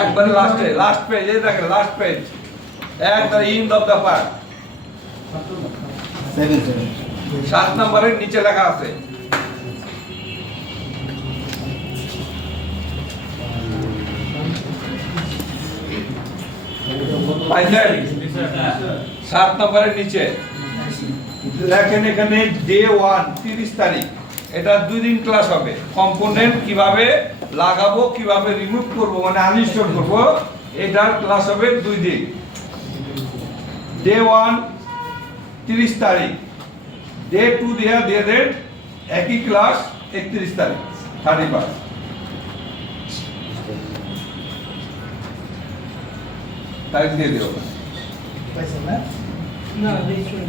একবার লাস্ট পেজ, এই দেখেন লাস্ট পেজ, একবার ইন অফ দা পার্ট 7 নম্বরের নিচে লেখা আছে। পাইছেন? 7 নম্বরের নিচে দেখেন এখানে ডে 1 30 তারিখ, এটা 2 দিন ক্লাস হবে। কম্পোনেন্ট কিভাবে লাগাবো, কিভাবে রিমুভ করব, মানে আনইনস্টল করব, এটার ক্লাস হবে 2 দিন। ডে 1 30 তারিখ, ডে 2 দিয়ে দেন একই ক্লাস 31 তারিখ 31 তারিখ দিয়ে দিও। পাইছেন না? না দেখুন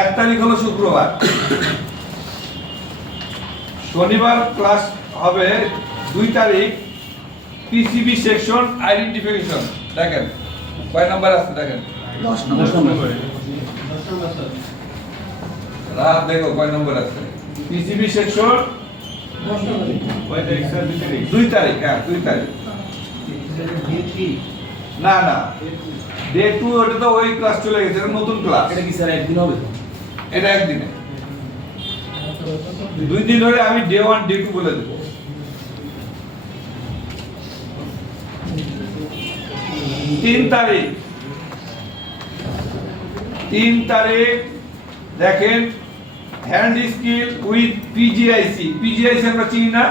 1 তারিখ হলো শুক্রবার, শনিবার ক্লাস হবে 2 তারিখ পিসিবি সেকশন আইডেন্টিফিকেশন। দেখেন কয় নাম্বার আছে, দেখেন 10 নম্বর। রাত দেখো কয় নম্বর আছে। পিসিবি সেকশন 2 তারিখ, হ্যাঁ 2 তারিখ। না না, ডে 2 ওটা তো ওই ক্লাস চলে গেছে, এটা নতুন ক্লাস। এটা কি স্যার একদিন হবে? এটা একদিনে, 2 দিন ধরে আমি ডে 1 ডে 2 বলে দেবো। তিন তারিখ দেখেন হ্যান্ড স্কিল উইথ পিজিআইসি। পিজিআইসি আমরা চিনি না?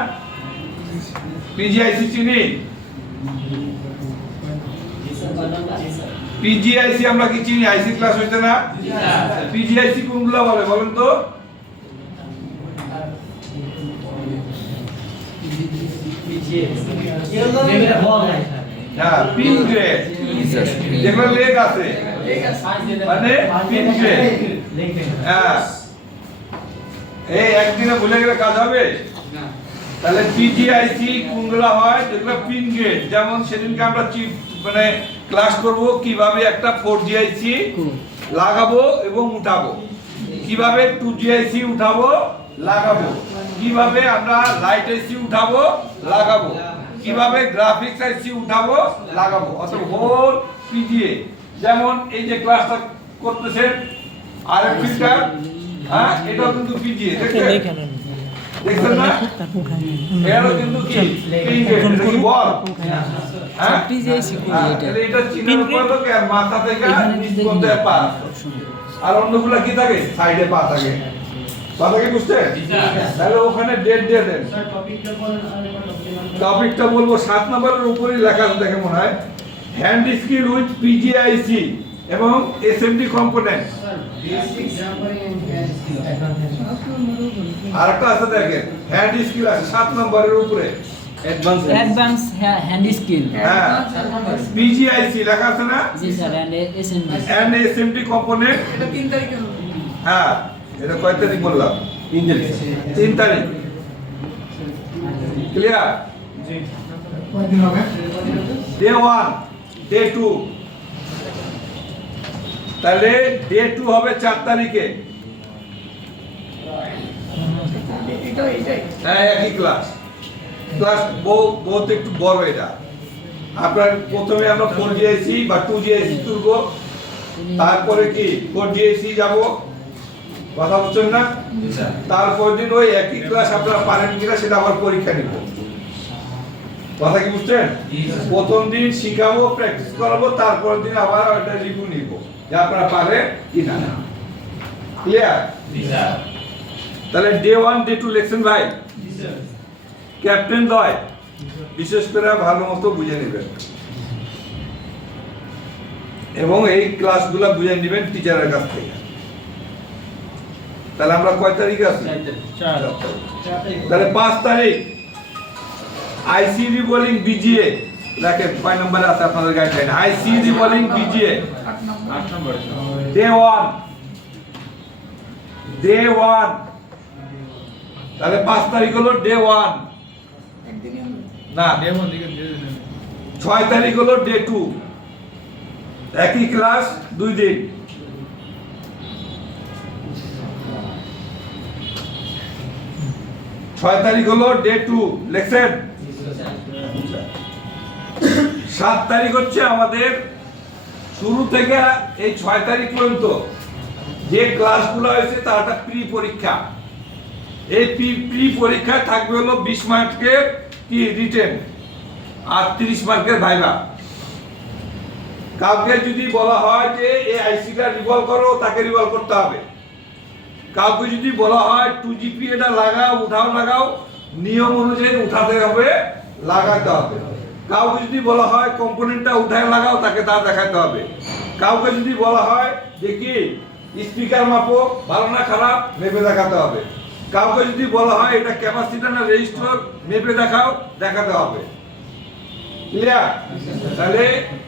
পিজিআইসি চিনি? পিজিআইসি আমরা কি চিনি? আইসি ক্লাস হইতে না? পিজিআইসি কোনগুলো বলে বলেন তো? হ্যাঁ, পিন গ্রেড, যেগুলো লেগ আছে মানে পিন গ্রেড। হ্যাঁ, এই একদিনে ভুলে গেলে কাজ হবে? তাহলে পিজিআইসি কোনগুলো হয়? যেগুলো পিন গ্রেড। যেমন সেদিনকে আমরা মানে ক্লাস করব কিভাবে একটা 4GIC লাগাবো এবং উঠাবো, কিভাবে 2GIC উঠাবো লাগাবো, কিভাবে আমরা লাইট আইসি উঠাবো লাগাবো, কিভাবে গ্রাফিক্স আইসি উঠাবো লাগাবো, অথবা হোল পিজিএ। যেমন এই যে ক্লাসটা করতেছেন আরএফ ফিল্টার, হ্যাঁ এটাও কিন্তু পিজিএ। দেখছেন না? এটাও কিন্তু কি পিন গ্রেড, এটা কি বল? হ্যাঁ পিজিআইসি এটা চিহ্নের উপর তো কি মাথা থেকে নিচ পর্যন্ত পা, আর অন্যগুলো কি থাকে? সাইডে পা থাকে। কথা কি বুঝছেন? তাহলে ওখানে ডেট দিয়ে দেন। টপিকটা বলবো 7 নম্বরের উপরেই লেখা আছে, দেখে মনে হয় হ্যান্ড স্কিল উইথ পিজিআইসি এবং এসএমডি কম্পোনেন্ট। আরেকটা আছে দেখেন হ্যান্ড স্কিল আছে 7 নম্বরের উপরে, অ্যাডভান্স হ্যান্ড স্কিল হ্যাঁ পিজিআইসি লেখা আছে না জি sir and SMD and SMT component এটা 3 তারিখে হবে হ্যাঁ এটা কয় তারিখ বললাম 3 তারিখ ক্লিয়ার ডে 1 ডে 2 তাহলে ডে 2 হবে 4 তারিখে এটাই হ্যাঁ একই ক্লাস বহুত একটু বড় এটা আপনার প্রথমে আমরা 4GIC বা 2GIC তুলব তারপরে কি 4GIC যাব কথা বুঝছেন না তারপর দিন ওই একই ক্লাস আপনারা পারেন কিনা সেটা আবার পরীক্ষা নিব কথা কি বুঝছেন প্রথম দিন শিখাবো প্র্যাকটিস করাবো তারপর দিন আবার ওটা রিভিউ নিব যে আপনারা পারেন কিনা ক্লিয়ার তাহলে ডে 1 ডে 2 লেসন ভাই ক্যাপ্টেন দয় বিশেষ করে ভালো মতো বুঝে নেবেন এবং এই ক্লাসগুলো বুঝে নেবেন টিচারের কাছ থেকে তাহলে আমরা কয় তারিখে আছি তাহলে 5 তারিখ আইসি রিভলিং বিজিএ দেখেন কয় নম্বরে আছে আপনাদের গাইডলাইন আইসি রিভলিং বিজিএ 8 নম্বর ডে 1 তাহলে 5 তারিখ হলো ডে 1 একদিনই হবে না 6 তারিখ হলো ডে 2 একই ক্লাস 2 দিন 6 তারিখ হলো ডে 2 লেখছেন 7 তারিখ হচ্ছে আমাদের শুরু থেকে এই 6 তারিখ পর্যন্ত যে ক্লাসগুলো হয়েছে তার একটা প্রি পরীক্ষা এই প্রি পরীক্ষায় থাকবে হলো 20 মার্কের কি রিটেন আর 30 মার্কের ভাইভা কাউকে যদি বলা হয় যে এই আইসিটা রিভলভ করো তাকে রিভলভ করতে হবে কাউকে যদি বলা হয় 2GP এটা লাগাও লাগাও নিয়ম অনুযায়ী উঠাতে হবে লাগাতে হবে কাউকে যদি বলা হয় কম্পোনেন্টটা উঠায় লাগাও তাকে তা দেখাতে হবে কাউকে যদি বলা হয় যে কি স্পিকার মাপো ভালো না খারাপ মেপে দেখাতে হবে কাউকে যদি বলা হয় এটা ক্যাপাসিটর না রেজিস্টর মেপে দেখাতে হবে ক্লিয়ার তাহলে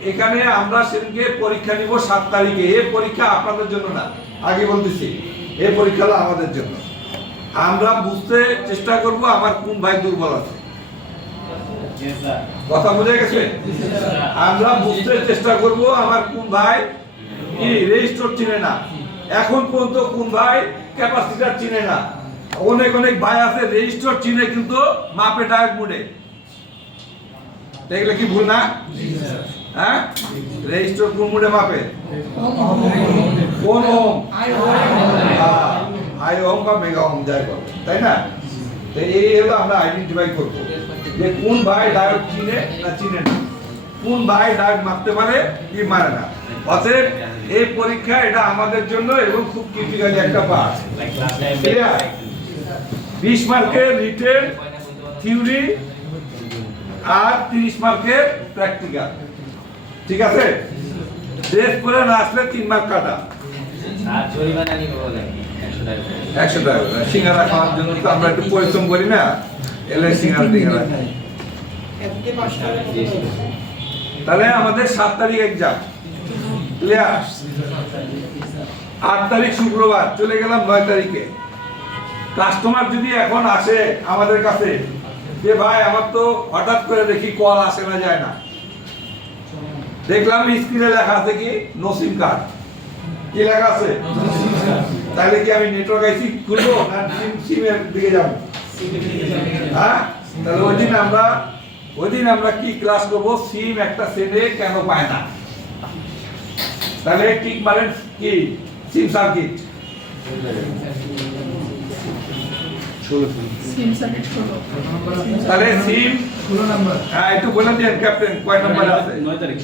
এখানে আমরা সেদিনকে পরীক্ষা নিব 7 তারিখে এই পরীক্ষা আপনাদের জন্য না আগে বলতেছি এই পরীক্ষাটা আমাদের জন্য আমরা বুঝতে চেষ্টা করব আমার কোন ভাই দুর্বল আছে কথা বুঝে গেছে আমরা বুঝতে চেষ্টা করব আমার কোন ভাই কি রেজিস্টর চিনে না এখন পর্যন্ত কোন ভাই ক্যাপাসিটর চিনে না অনেক ভাই আছে রেজিস্টর চিনে কিন্তু মাপে ডায়োড মুডে দেখলে কি ভুল না হ্যাঁ রেজিস্টর কোন মুডে মাপে কোন ওম আই ওম বা মেগা ওম যাই বলে তাই না তো এই হলো আমরা আইডেন্টিফাই করব যে কোন ভাই ডায়োড চিনে না চিনে না কোন ভাই ডায়োড মাপতে পারে কি মারে না অতএব এই পরীক্ষা এটা আমাদের জন্য এবং খুব ক্রিটিক্যাল একটা পার্ট 20 মার্কের রিটেন থিওরি আর 30 মার্কের প্র্যাকটিক্যাল ঠিক আছে ড্রেস পরে না আসলে 3 মার্ক কাটা আর জরিমানা নিব বলে 100 টাকা সিঙ্গারা খাওয়ার জন্য তো আমরা একটু পরিশ্রম করি না এলে সিঙ্গারা খাই একদিকে 5 টাকা তাহলে আমাদের 7 তারিখ एग्जाम ক্লিয়ার 8 তারিখ শুক্রবার চলে গেলাম 9 তারিখে কাস্টমার যদি এখন আসে আমাদের কাছে যে ভাই আমার তো হঠাৎ করে দেখি কল আসে না যায় না দেখলাম স্ক্রিনে লেখা আছে কি নো সিম কার্ড কি লেখা আছে তাহলে কি আমি নেটওয়ার্ক আইসি খুলবো না সিমের দিকে যাব হ্যাঁ তাহলে ওই দিন আমরা কি ক্লাস করব সিম একটা সেটে কেন পায় না তাহলে ঠিক মারেন কি সিম সার্কিট সিম সার্কিট হলো তাহলে সিম 16 নম্বর হ্যাঁ একটু বলে দেন ক্যাপ্টেন কয় নম্বরে আছে 9 তারিখ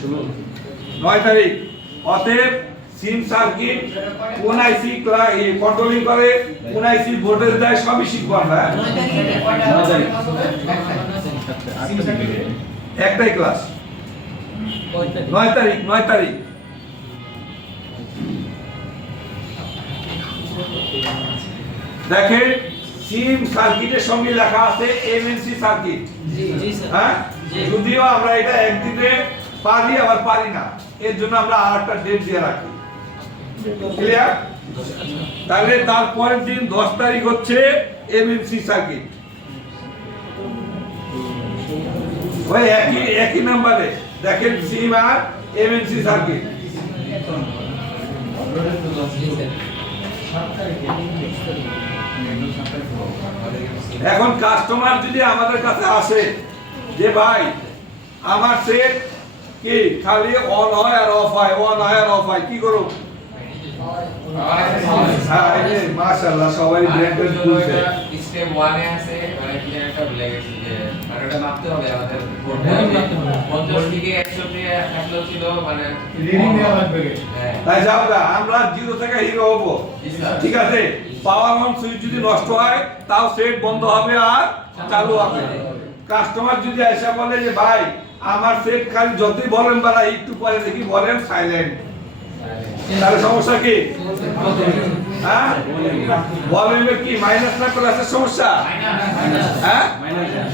9 তারিখ অতএব সিম সার্কিট কোন আইসি কন্ট্রোলিং করে কোন আইসি ভোল্টেজ দেয় সবই শিখবো আমরা 9 তারিখ একটাই ক্লাস 9 তারিখ দেখেন সিম সার্কিটের সঙ্গে লেখা আছে এমএনসি সার্কিট। জি স্যার। হ্যাঁ, যদিও আমরা এটা একদিনে পারি আবার পারি না, এর জন্য আমরা আরেকটা ডেট দিয়ে রাখি। ক্লিয়ার? তাহলে তারপরের দিন 10 তারিখ হচ্ছে এমএনসি সার্কিট। ওই একই নাম্বারে দেখেন সিম আর এমএনসি সার্কিট। এখন কাস্টমার যদি আমাদের কাছে আসে যে ভাই আমার সেট কি খালি অন হয় আর অফ হয়, অন হয় আর অফ হয়, কি করব? হ্যাঁ, এই যে মাশাআল্লাহ সবাই ব্র্যান্ডেড বলছে। স্টেপ 1 এ আছে মানে কি একটা ভুলে গেছি যে মানে ওটা মাপতে হবে আমাদের 50 থেকে 100 তে থাকলো ছিল মানে রিডিং দেওয়া লাগবে। হ্যাঁ তাই যাও গা, আমরা 0 থেকে হিরো হব। ঠিক আছে, পাওয়ার অন সুইচ যদি নষ্ট হয় তাও সেট বন্ধ হবে আর চালু হবে। কাস্টমার যদি এসে বলে যে ভাই আমার সেট খালি যতই বলেন বাড়া একটু পরে দেখি বলেন সাইলেন্ট, তাহলে সমস্যা কি? হ্যাঁ, ভলিউমের কি মাইনাস না প্লাসের সমস্যা? হ্যাঁ,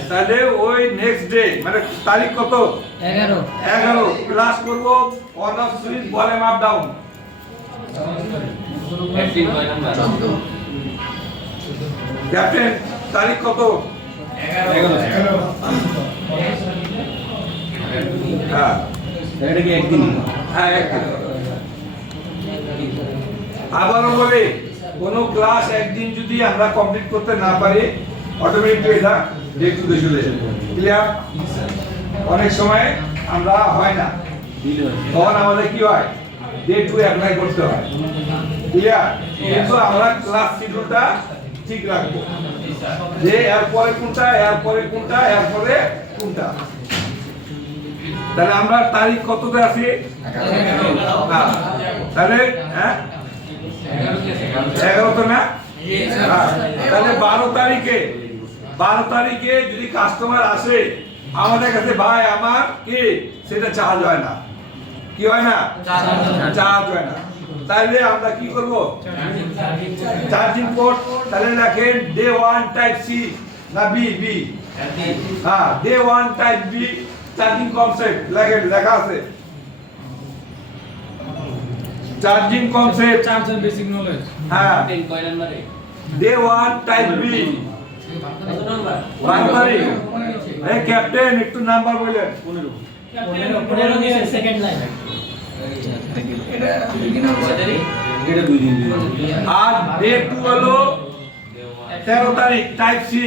তাহলে ওই নেক্সট ডে মানে তারিখ কত? 11 ক্লাস করব on off switch volume up down. Active কয় নাম্বার? ক্যাপ্টেন তারিখ কত? 11 হ্যাঁ, এটা কি একদিন? হ্যাঁ একদিন। আবারও বলি, কোনো ক্লাস একদিন যদি আমরা কমপ্লিট করতে না পারি অটোমেটিকলি এটা ডে টু ডে চলে যাবে। ক্লিয়ার? অনেক সময় আমরা হয় না, তখন আমাদের কি হয় ডে টু অ্যাপ্লাই করতে হয়। ক্লিয়ার? কিন্তু আমরা ক্লাস শিডিউলটা ঠিক রাখবো যে এরপরে কোনটা, এরপরে কোনটা, এরপরে কোনটা। তাহলে আমরা তারিখ কততে আছি? না, তাহলে হ্যাঁ 11 তো না? হ্যাঁ, তাহলে 12 তারিখে যদি কাস্টমার আসে আমাদের কাছে ভাই আমার কি সেটা চার্জ হয় না, কি হয় না? চার্জ হয় না। তাহলে আমরা কি করব? চার্জিং পোর্ট তাহলে লেখেন ডে 1 টাইপ সি না বি? হ্যাঁ, day 1 type B charging concept লেখেন, লেখা আছে charging concept. Charger basic knowledge. হ্যাঁ, কয় নাম্বারে? Day 1 type B. কত নাম্বার? 1 তারিখ। এই ক্যাপ্টেন একটু নাম্বার বলেন। 15 দিন সেকেন্ড লাইন। এটা 2 দিন। আর ডে 2 হলো 13 তারিখ টাইপ সি।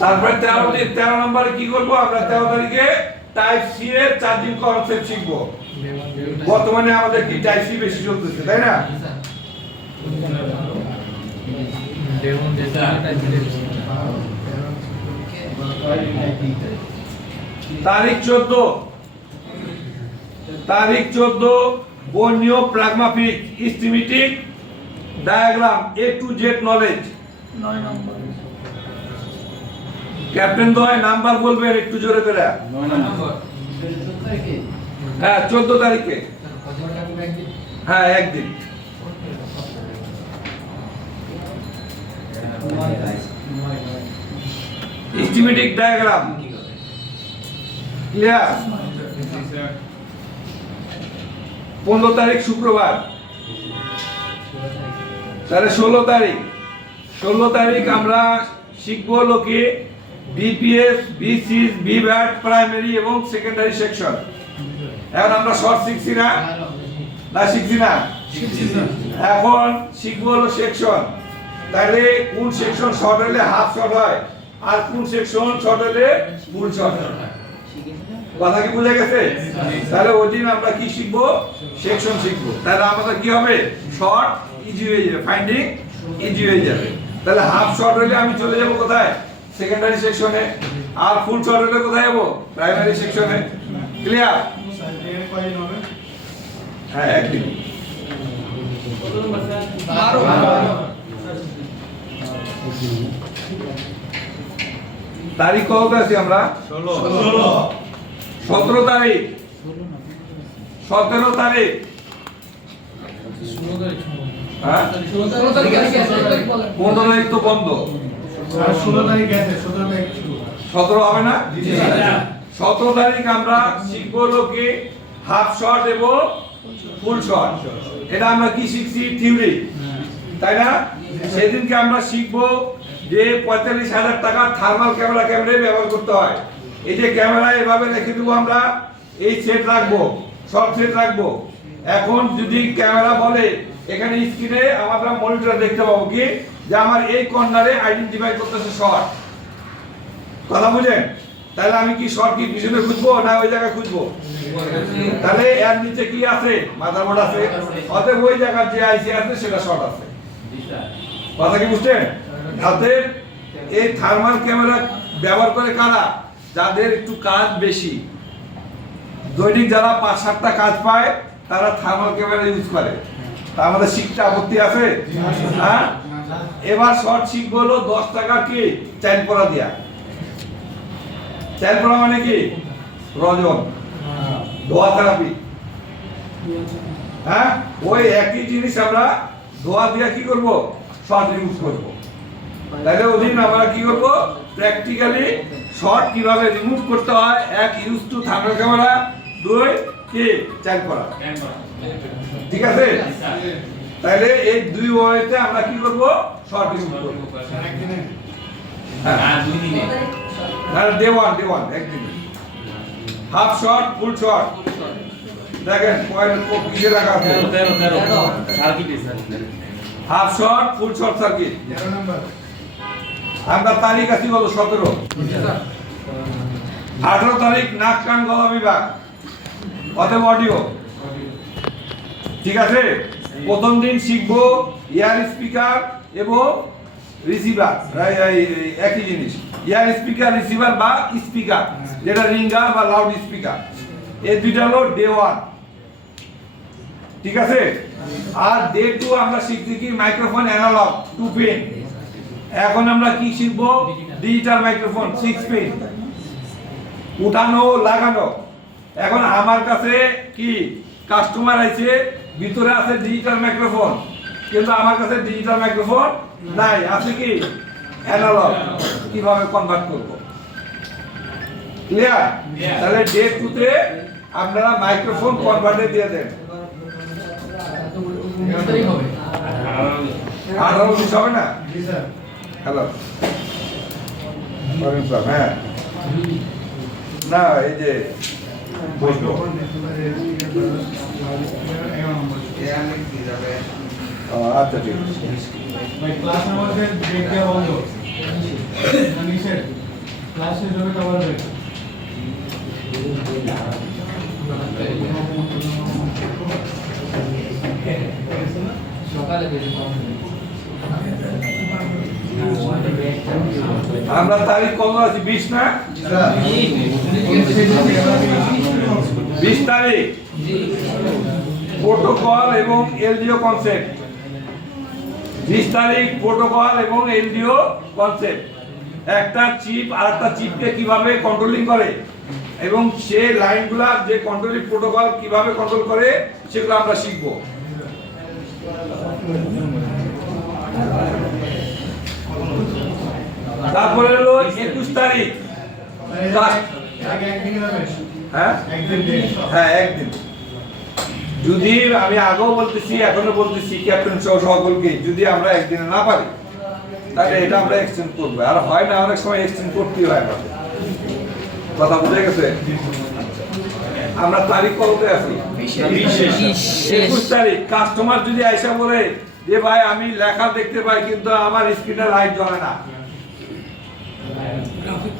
তারপরে 13 নম্বরে কি করব আমরা? 13 তারিখে টাইপ সি এর চার্জিং কনসেপ্ট শিখব। বর্তমানে আমাদের কি টাইপ সি বেশি চলতেছে, তাই না? তারিখ 14 বর্ণীয় প্রাগমাফিক schematic diagram A to Z knowledge 9 number. Captain দয় নাম্বার বলবেন একটু জোরে করে। 9 নম্বর। হ্যাঁ 14 তারিখে। হ্যাঁ একদিন। Schematic diagram clear? 15 তারিখ শুক্রবার। তাহলে 16 তারিখ আমরা শিখবো হলো কি বিপিএস, বিসিস, বিভ্যাট প্রাইমারি এবং সেকেন্ডারি সেকশন। এখন আমরা শর্ট শিখছি না? শিখছি না? এখন শিখবো হলো সেকশন। তাহলে কোন সেকশন শর্ট হলে হাফ শর্ট হয় আর কোন সেকশন শর্ট হলে ফুল শর্ট হয়। কথা কি বুঝে গেছে? তাহলে ওই দিন আমরা কি শিখবো? সেকশন শিখবো। তাহলে আমাদের কি হবে? শর্ট ইজি হয়ে যাবে, ফাইন্ডিং ইজি হয়ে যাবে। তাহলে হাফ শর্ট হলে আমি চলে যাব কোথায়? সেকেন্ডারি সেকশনে। আর ফুল শর্ট হলে কোথায় যাব? প্রাইমারি সেকশনে। ক্লিয়ার? হ্যাঁ একদিন। তারিখ কত আছি আমরা? 17 তারিখ। 17 তারিখ হ্যাঁ 16 তারিখ আছে 16 তারিখ বলেন 15 তারিখ তো বন্ধ, 16 তারিখ আছে, 17 তারিখ শুরু। 17 হবে না? 17 তারিখ আমরা শিখবো হলো কি হাফ শট এবং ফুল শট। এটা আমরা কি শিখছি? থিওরি, তাই না? সেদিনকে আমরা শিখবো যে 45,000 টাকার থার্মাল ক্যামেরা কেমনে ব্যবহার করতে হয়। এই যে ক্যামেরা এভাবে রেখে দেবো আমরা, এই সেট রাখবো, শর্ট সেট রাখবো। এখন যদি ক্যামেরা বলে এখানে স্ক্রিনে আমরা মনিটর দেখতে পাবো কি যে আমার এই কর্নারে আইডেন্টিফাই করতেছে শর্ট, কথা বুঝেন? তাহলে আমি কি শর্ট কি পিছনে খুঁজবো না ওই জায়গায় খুঁজবো? তাহলে এর নিচে কি আছে? মাদারবোর্ড আছে, অতএব ওই জায়গার যে আইসি আছে সেটা শর্ট আছে। কথা কি বুঝছেন? হাতের এই থার্মাল ক্যামেরা ব্যবহার করে কারা? যাদের একটু কাজ বেশি, দৈনিক যারা 5-7টা কাজ পায় তারা থার্মাল ক্যামেরা ইউজ করে। তা আমাদের শিখতে আপত্তি আছে? হ্যাঁ, এবার শর্ট শিখবো হলো 10 টাকা কি চাইল পড়া দিয়া। চাইল পড়া মানে কি? রজন, ধোয়া থেরাপি। হ্যাঁ, ওই একই জিনিস আমরা ধোয়া দিয়া কি করব? শর্ট ইউজ করব। তাহলে ওদিন আমরা কি করব? প্র্যাকটিক্যালি শর্ট কিভাবে রিমুভ করতে হয়, এক ইউজ টু থার্মাল ক্যামেরা, দুই কি চাইল পড়া। ঠিক আছে? তাহলে এই দুই ওয়েতে আমরা কি করব? শর্ট রিমুভ করব। হ্যাঁ 2 দিনে না, ডে ওয়ান একদিন। হাফ শট, ফুল শট। দেখেন পয়েন্ট কিসে রাখা আছে? 13 সার্কিট স্যার। হাফ শট, ফুল শট সার্কিট। 13 নাম্বার। আমরা তারিখ আছি বলো 17। 18 তারিখ নাক কান গলা বিভাগ, অতএব অডিও। ঠিক আছে? প্রথম দিন শিখবো ইয়ার স্পিকার এবং রিসিভার, একই জিনিস। ইয়ার স্পিকার, রিসিভার বা স্পিকার, যেটা রিঙ্গার বা লাউড স্পিকার, এই দুইটা হলো ডে 1। ঠিক আছে? আর ডে 2 আমরা শিখছি কি মাইক্রোফোন অ্যানালগ 2 পিন। এখন আমরা কি শিখবো? ডিজিটাল মাইক্রোফোন 6 পিন, উঠানো লাগানো। এখন আমার কাছে কি কাস্টমার আছে, ভিতরে আছে ডিজিটাল মাইক্রোফোন, কিন্তু আমার কাছে ডিজিটাল মাইক্রোফোন নাই, আছে কি অ্যানালগ। কিভাবে কনভার্ট করব? ক্লিয়ার? তাহলে ডে 2 তে আপনারা মাইক্রোফোন কনভার্টে দিয়ে দেন। 18 হবে না? জি স্যার। হ্যালো হ্যাঁ, না এই যে বসবো। আচ্ছা ঠিক আছে। ভাই ক্লাস আমাদের ব্রেক দেওয়া বন্ধ। নিষেধ। ক্লাস শেষ হবে তো আবার ব্রেক। সকালে বেশি কম আমরা তারিখ কত আছে? 20 না? 20 তারিখ প্রোটোকল এবং এলডিও কনসেপ্ট। 20 তারিখ প্রোটোকল এবং এলডিও কনসেপ্ট। একটা চিপ আরেকটা চিপকে কিভাবে কন্ট্রোলিং করে এবং সেই লাইনগুলা যে কন্ট্রোলিং প্রোটোকল কিভাবে কন্ট্রোল করে সেগুলো আমরা শিখব। তারপরে হলো 21 তারিখ। আগে একদিন হবে। হ্যাঁ একদিন ডে। হ্যাঁ একদিন। যদি আমি আগেও বলতেছি এখনো বলতেছি ক্যাপ্টেন সহ সকলকে, যদি আমরা একদিনে না পারি তাহলে এটা আমরা এক্সটেন্ড করবো। আর হয় না, অনেক সময় এক্সটেন্ড করতেই হয় আমাদের। কথা বুঝে গেছে? আমরা তারিখ কততে আছি? 21 তারিখ। কাস্টমার যদি আইসা বলে যে ভাই আমি লেখা দেখতে পাই কিন্তু আমার স্ক্রিনে লাইট জ্বলে না,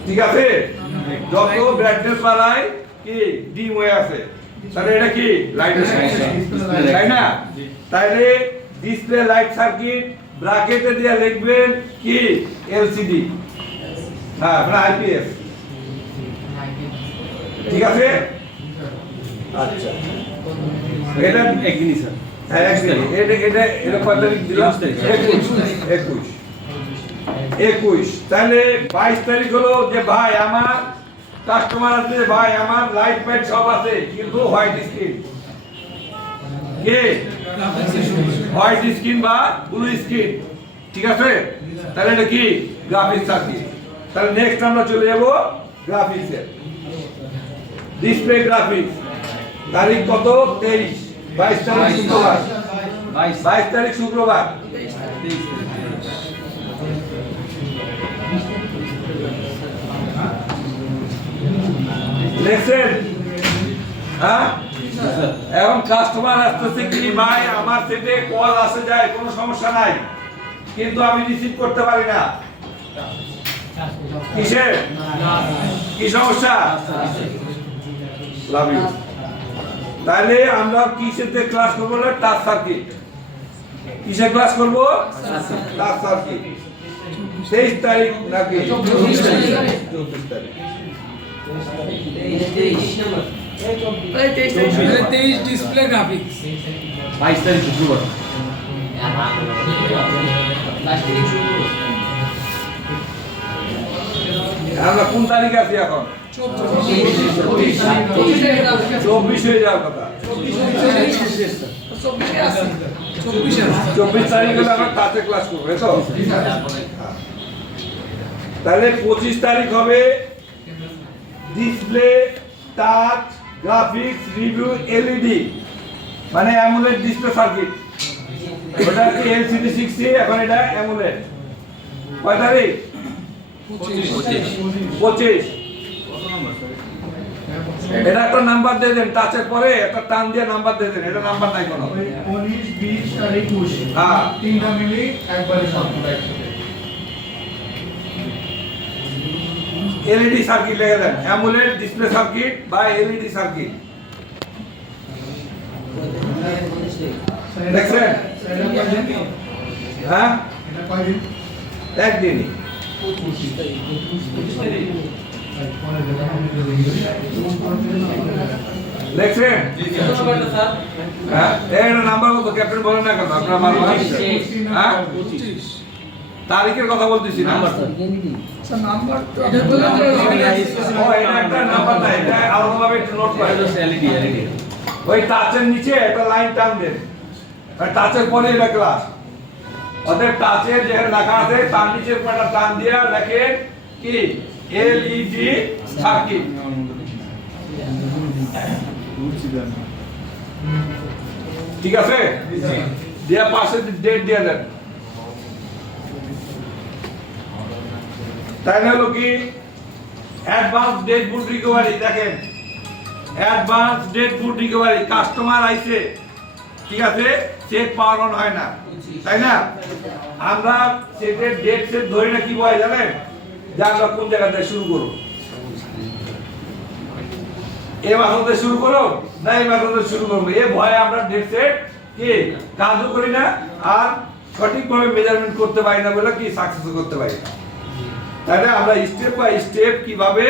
ঠিক আছে? যত ব্রাইটনেস বাড়ায় কি ডিম হয়ে আছে, তাহলে এটা কি লাইটের সমস্যা, তাই না? তাইলে ডিসপ্লে লাইট সার্কিট ব্র্যাকেটে দিয়ে লিখবেন কি এলসিডি, হ্যাঁ মানে আইপিএস। ঠিক আছে? আচ্ছা এটা একদিনই স্যার। হ্যাঁ একদিন। এটা কত তারিখ দিলাম? 21। তাহলে 22 তারিখ হলো যে ভাই আমার কাস্টমার আছে, ভাই আমার লাইট ফাইট সব আছে কিন্তু হোয়াইট স্ক্রিন। কে? হোয়াইট স্ক্রিন বা ব্লু স্ক্রিন, ঠিক আছে? তাহলে এটা কি গ্রাফিক্স সার্কিট। তাহলে নেক্সট আমরা চলে যাব গ্রাফিক্সে। ডিসপ্লে গ্রাফিক্স, তারিখ কত? 23, 22 তারিখ শুক্রবার, 22 তারিখ শুক্রবার। দেখছেন? হ্যাঁ, এখন কাস্টমার আসতেছে কি, ভাই আমার সেটে কল আসে যায়, কোনো সমস্যা নাই, কিন্তু আমি রিসিভ করতে পারি না। কিসের কি সমস্যা? Love you. তাহলে আমরা কিসেতে ক্লাস করবো? Touch circuit. কিসে ক্লাস করব? Touch circuit. 23 তারিখ নাকি 24 তারিখ? 24 তারিখ। 23 ডিসপ্লে গ্রাফিক্স 22 তারিখ শুক্রবার। আমরা কোন তারিখ আছি এখন? 24 হয়ে যাওয়ার কথা। 24 তারিখ হলে আমরা টাচে ক্লাস করবো, এই তো? তাহলে 25 তারিখ হবে display, touch, graphics, review, LED, মানে অ্যামোলেড ডিসপ্লে সার্কিট। ওটা কি এলসিডি 60, এখন এটা অ্যামোলেড। কয় তারিখ? 25। এটা একটা নাম্বার দিয়ে দেন, টাচের পরে একটা টান দিয়ে নাম্বার দিয়ে দেন, এটা নাম্বার নাই কোনো। 19, 20 আর 21 হ্যাঁ, তিনটা মিলে একবারে সবগুলো একসাথে। এলইডি সার্কিট লিখে দেন, অ্যামোলেড ডিসপ্লে সার্কিট বা এলইডি সার্কিট। দেখছেন? হ্যাঁ, এটা কয়দিন? একদিনই। দেখছেন? হ্যাঁ, এটা নাম্বার কত ক্যাপ্টেন বলেন না কেন আপনারা বারবার? হ্যাঁ, তারিখের কথা বলতেছি না। স্যার নাম্বার তো ও, এটা একটা নাম্বার না, এটা আলাদাভাবে একটু নোট করে। ওই টাচের নিচে একটা লাইন টান দেন, আর টাচের পরে এটা ক্লাস। ওদের টাচের যেখানে লেখা আছে তার নিচের একটা টান দিয়ে লেখেন কি এলইডি সার্কিট। ঠিক আছে? দিয়া পাশে ডেট দিয়ে দেন। তাই হলো কি অ্যাডভান্স ডেট বুট রিকভারি। দেখেন, অ্যাডভান্স ডেট বুট রিকভারি, কাস্টমার আইছে, ঠিক আছে, চেক পাওয়ার অন হয় না, তাই না? আমরা সেটের ডেট সেট ধরে না কি বলে জানেন, যে আমরা কোন জায়গা থেকে শুরু করব, এই মাস থেকে শুরু করো না এই মাস থেকে শুরু করবো, এই ভয়ে আমরা ডেট সেট কি কাজও করি না, আর সঠিকভাবে মেজারমেন্ট করতে পারি না বলে কি সাকসেস করতে পারি না। তাই না? আমরা স্টেপ বাই স্টেপ কিভাবে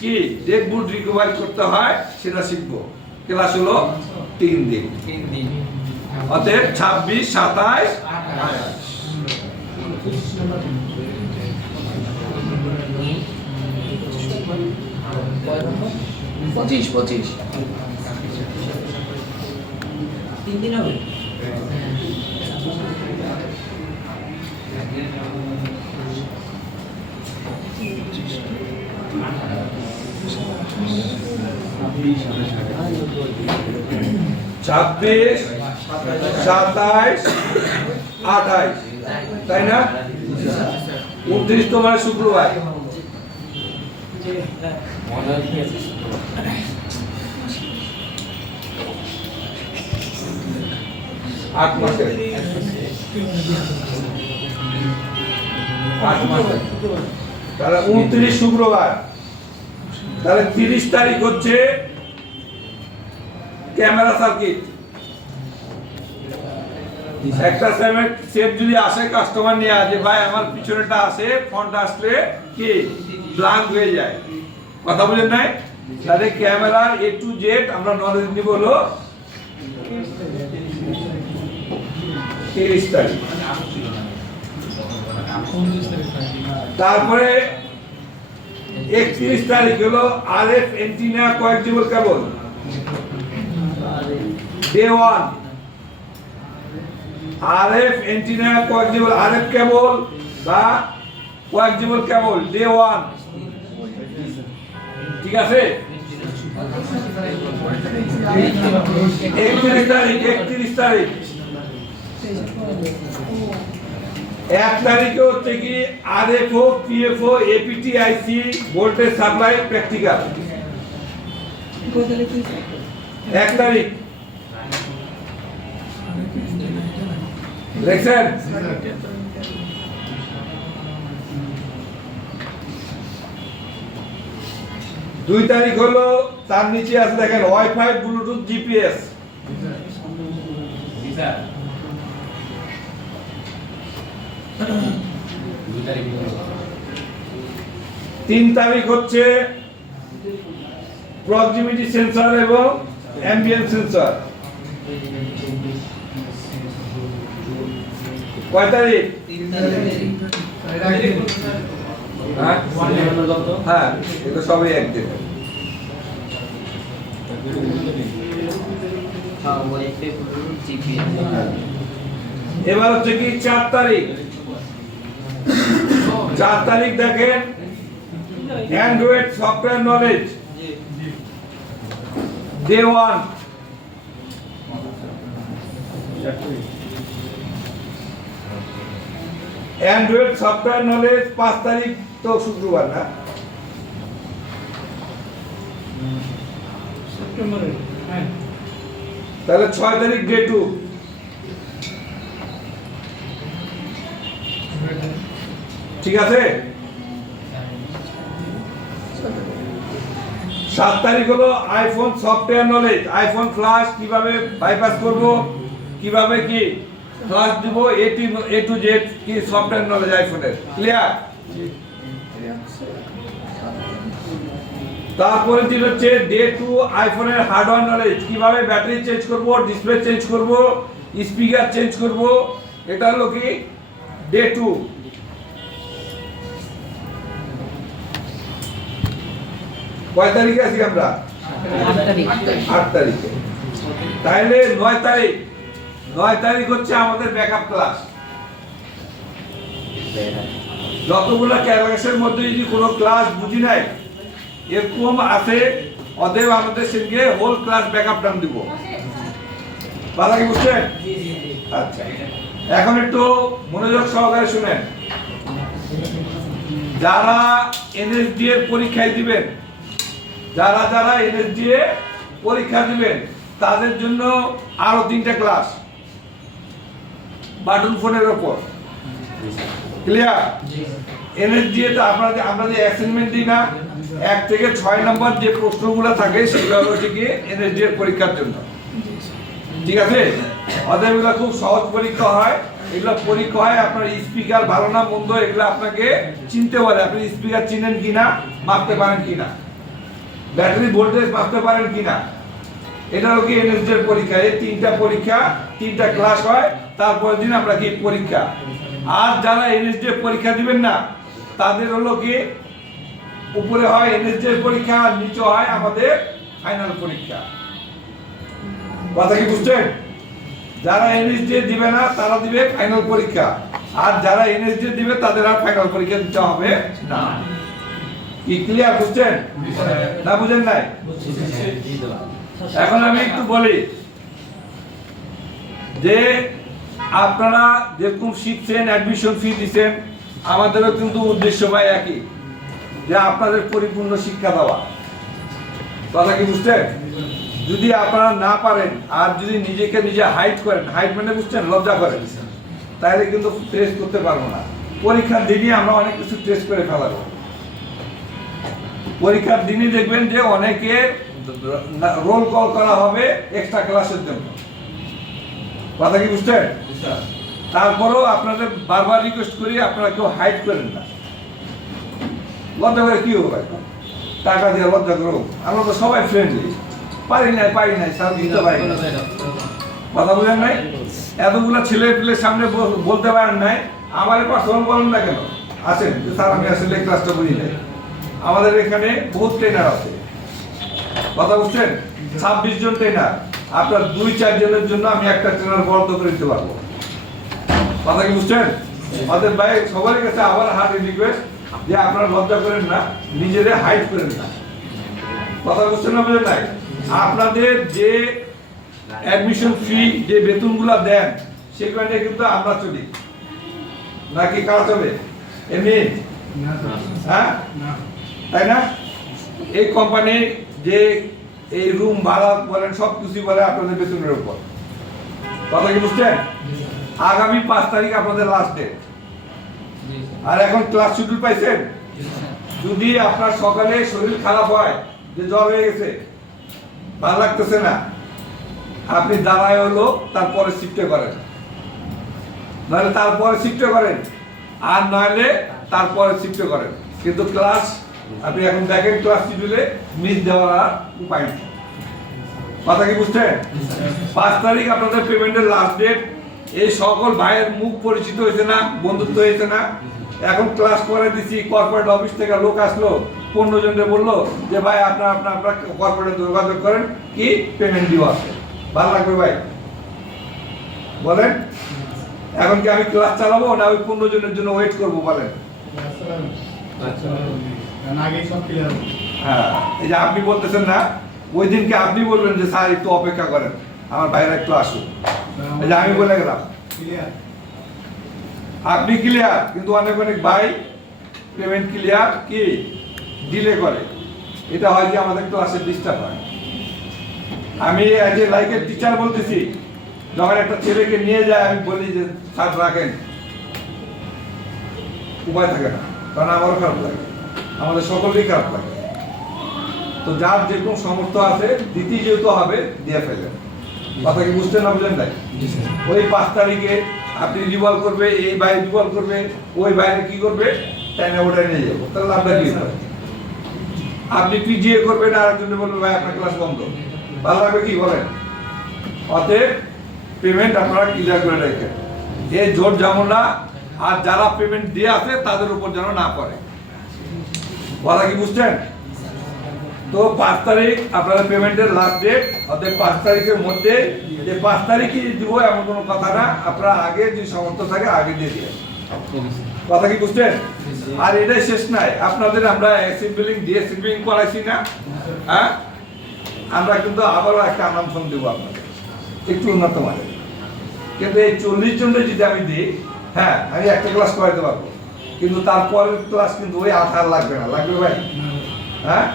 কি ডেট বুট রিকভারি করতে হয় সেটা শিখবো। ক্লাস হলো 3 দিন, অতএব 26, 27, 25 3 দিন হবে। ছাব্বিশ, 27, 28, তাই না? 29 তোমার শুক্রবার। আট মাসে তাহলে 29 শুক্রবার। তাহলে 30 তারিখ হচ্ছে ক্যামেরা সার্কিট। একটা সেট যদি আসে কাস্টমার নিয়ে আসে, ভাই আমার পিছনেটা আসে, ফ্রন্ট আসলে কি ব্ল্যাঙ্ক হয়ে যায়, কথা বুঝেন নাই? তাহলে ক্যামেরার A to Z আমরা নলেজ নিব হলো 30 তারিখ। তারপরে 31 তারিখ হলো RF অ্যান্টেনা কোয়াক্সিবল কেবল ডে 1। আরএফ অ্যান্টেনা কোয়াক্সিবল আরএফ কেবল বা কোয়াক্সিবল কেবল ডে 1 ঠিক আছে 31 তারিখ 1 তারিখে হচ্ছে কি আরএফও পিএফও এপিটি আইসি ভোল্টেজ সাপ্লাই প্র্যাকটিক্যাল 1 তারিখ দেখছেন দুই তারিখ হলো তার নিচে আছে দেখেন ওয়াইফাই ব্লুটুথ জিপিএস জি স্যার 2 তারিখ 3 তারিখ হচ্ছে প্রক্সিমিটি সেন্সর এবং অ্যাম্বিয়েন্ট সেন্সর কয় তারিখ হ্যাঁ হ্যাঁ এটা সবই একদিন এবার হচ্ছে কি 4 তারিখ 4 তারিখ দেখেন Android software knowledge day 1 Android software knowledge 5 তারিখ তো শুক্রবার না সেপ্টেম্বরে হ্যাঁ তাহলে 6 তারিখ ডে 2 ঠিক আছে 7 তারিখ হলো iPhone software knowledge iPhone flash কিভাবে বাইপাস করব কিভাবে কি ফ্ল্যাশ দিব এ টু জেড কি সফটওয়্যার নলেজ আইফোনের ক্লিয়ার তারপরে দিন হচ্ছে ডে 2 আইফোনের হার্ডওয়্যার নলেজ কিভাবে ব্যাটারি চেঞ্জ করব ডিসপ্লে চেঞ্জ করব স্পিকার চেঞ্জ করব এটা হলো কি ডে 2 কয় তারিখে আছি আমরা 8 তারিখে তাহলে 9 তারিখ হচ্ছে আমাদের ব্যাকআপ ক্লাস যতগুলো ক্লাসের মধ্যে যদি কোনো ক্লাস বুঝি নাই এরকম আছে অতএব আমাদের সঙ্গে হোল ক্লাস ব্যাকআপ ডান দিব কথা কি বুঝছেন আচ্ছা এখন একটু মনোযোগ সহকারে শুনেন যারা এনএসডি এর পরীক্ষায় দিবেন যারা এনএসডি এ পরীক্ষা দিবেন তাদের জন্য আরো 3টা ক্লাস বাটন ফোনের উপর ক্লিয়ার এনএসডি এ তো আমরা যে অ্যাসাইনমেন্ট দিই না 1 থেকে 6 নম্বর যে প্রশ্নগুলো থাকে সেগুলো হচ্ছে কি এনএসডি এর পরীক্ষার জন্য ঠিক আছে অতএব এগুলো খুব সহজ পরীক্ষা হয় এগুলো পরীক্ষা হয় আপনার স্পিকার ভালো না মন্দ এগুলো আপনাকে চিনতে পারে আপনি স্পিকার চিনেন কিনা মাপতে পারেন কিনা ব্যাটারি ভোল্টেজ মাপতে পারেন কিনা এটা হলো কি এনএসডি এর পরীক্ষা এই 3টা পরীক্ষা 3টা ক্লাস হয় তারপরের দিন আমরা কি পরীক্ষা আর যারা এনএসডি এর পরীক্ষা দিবেন না তাদের হলো কি উপরে হয় এনএসডি এর পরীক্ষা আর নিচে হয় আমাদের ফাইনাল পরীক্ষা কথা কি বুঝছেন যারা এনএসডি দিবে না তারা দিবে ফাইনাল পরীক্ষা আর যারা এনএসডি দিবে তাদের আর ফাইনাল পরীক্ষা দিতে হবে না কি ক্লিয়ার বুঝছেন না বুঝেন নাই এখন আমি একটু বলি যে আপনারা যেরকম শিখছেন অ্যাডমিশন ফি দিচ্ছেন আমাদেরও কিন্তু উদ্দেশ্য ভাই একই যে আপনাদের পরিপূর্ণ শিক্ষা দেওয়া কথা কি বুঝছেন যদি আপনারা না পারেন আর যদি নিজেকে নিজে হাইড করেন হাইড মানে বুঝছেন লজ্জা করেন তাহলে কিন্তু টেস্ট করতে পারবো না পরীক্ষার দিনই আমরা অনেক কিছু টেস্ট করে ফেলাবো পরীক্ষার দিনই দেখবেন যে অনেকে রোল কল করা হবে এক্সট্রা ক্লাসের জন্য কথা কি বুঝছেন তারপরেও আপনাদের বারবার রিকোয়েস্ট করি আপনারা কেউ হাইড করেন না লজ্জা করে কি হবে টাকা দিয়ে লজ্জা করো আমরা তো সবাই ফ্রেন্ডলি পারি নাই স্যার দিতে পারি না কথা বুঝেন নাই এতগুলো ছেলে পেলের সামনে বলতে পারেন নাই আমার পার্সোনাল বলেন না কেন আছেন স্যার আমি আসলে ক্লাসটা বুঝি নাই আমাদের এখানে বহুত ট্রেনার আছে কথা বুঝছেন 26 জন ট্রেনার আপনার 2-4 জনের জন্য আমি একটা ট্রেনার বরাদ্দ করে দিতে পারবো কথা কি বুঝছেন? আমাদের ভাই সবার কাছে আবার হার্ড রিকোয়েস্ট যে আপনারা লজ্জা করেন না, নিজেদের হাইড করেন না। কথা বুঝছেন না, বুঝেন নাই? আপনাদের যে অ্যাডমিশন ফি, যে বেতনগুলো দেন, সেগুলো নিয়ে কিন্তু আমরা চলি নাকি কারা চলে? এমনি হ্যাঁ, তাই না? এই কোম্পানি যে এই রুম ভাড়া বলেন, সব কিছু বলে আপনাদের বেতনের উপর। কথা কি বুঝছেন? আগামী 5 তারিখ আপনাদের লাস্ট ডে। আর এখন ক্লাস শিডিউল পাইছেন? যদি আপনার সকালে শরীর খারাপ হয়, যে জ্বর হয়ে গেছে, ভালো লাগতেছে না, আপনি দাঁড়ায় হলো তারপরে শিফটে করেন, নাহলে তারপরে শিফটে করেন, আর নইলে তারপরে শিফটে করেন। কিন্তু ক্লাস আপনি এখন দেখেন ক্লাস শিডিউলে মিস দেওয়ার আর উপায় নেই। কথা কি বুঝছেন? 5 তারিখ আপনাদের পেমেন্টের লাস্ট ডেট। এই সকল ভাইয়ের মুখ পরিচিত হয়েছে না, বন্ধুত্ব হয়েছে না? এখন ক্লাস করে দিচ্ছি, কর্পোরেট অফিস থেকে লোক আসলো, 15 জনকে বললো যে ভাই আপনারা কর্পোরেটে যোগাযোগ করেন, কি পেমেন্ট দিব আছে। ভালো লাগবে ভাই? বলেন, এখন কি আমি ক্লাস চালাবো না ওই 15 জনের জন্য ওয়েট করবো? বলেন। আগে সব ক্লিয়ার হবে। হ্যাঁ, এই যে আপনি বলতেছেন না, ওই দিনকে আপনি বলবেন যে স্যার একটু অপেক্ষা করেন, আমার ভাইরা একটু আসুন। এই যে আমি বলে গেলাম, ক্লিয়ার। আপনি ক্লিয়ার, কিন্তু অনেক অনেক ভাই পেমেন্ট ক্লিয়ার কি ডিলে করে। এটা হয় কি আমাদের ক্লাসে ডিস্টার্ব হয়। আমি as a like a teacher বলতেছি, যখন একটা ছেলেকে নিয়ে যায় আমি বলি যে স্যার রাখেন, উপায় থাকে না, কারণ আমারও খারাপ লাগে, আমাদের সকলেরই খারাপ লাগে। তো যার যেরকম সামর্থ্য আছে, দিতে যেহেতু হবে, দিয়ে ফেলেন। কথা কি বুঝতে না বুঝেন নাই? ওই 5 তারিখে আপনি রিভলভ করবে, এই ভাই রিভলভ করবে, ওই ভাইরে কি করবে, তাই না ওটা নিয়ে যাবো, তাহলে আপনার কি হবে? আপনি পিজিএ করবেন, আর একজনে বলবে ভাই আপনার ক্লাস বন্ধ, ভালো লাগবে কি বলেন? অতএব পেমেন্ট আপনারা ক্লিয়ার করে রাখেন, এই জোর যেমন না, আর যারা পেমেন্ট দিয়ে আছে তাদের উপর যেন না পড়ে। কথা কি বুঝছেন? তো 5 তারিখ আপনাদের পেমেন্টের লাস্ট ডেট। অতএব 5 তারিখের মধ্যে, যে 5 তারিখই দিব এমন কোনো কথা না, আপনারা আগে যে সামর্থ্য থাকে আগে দিয়ে দিয়ে। কথা কি বুঝছেন? আর এটাই শেষ নাই, আপনাদের আমরা অ্যাসেম্বলিং দিয়ে সিম্বলিং করাইছি না? হ্যাঁ, আমরা কিন্তু আবারও একটা আনাউন্সমেন্ট দেবো আপনাদের, একটু উন্নত মানের। কিন্তু এই 40 জনের যদি আমি দিই, হ্যাঁ আমি একটা ক্লাস করাইতে পারবো, কিন্তু তারপরের ক্লাস কিন্তু ওই 8 লাগবে না, লাগবে ভাই? হ্যাঁ,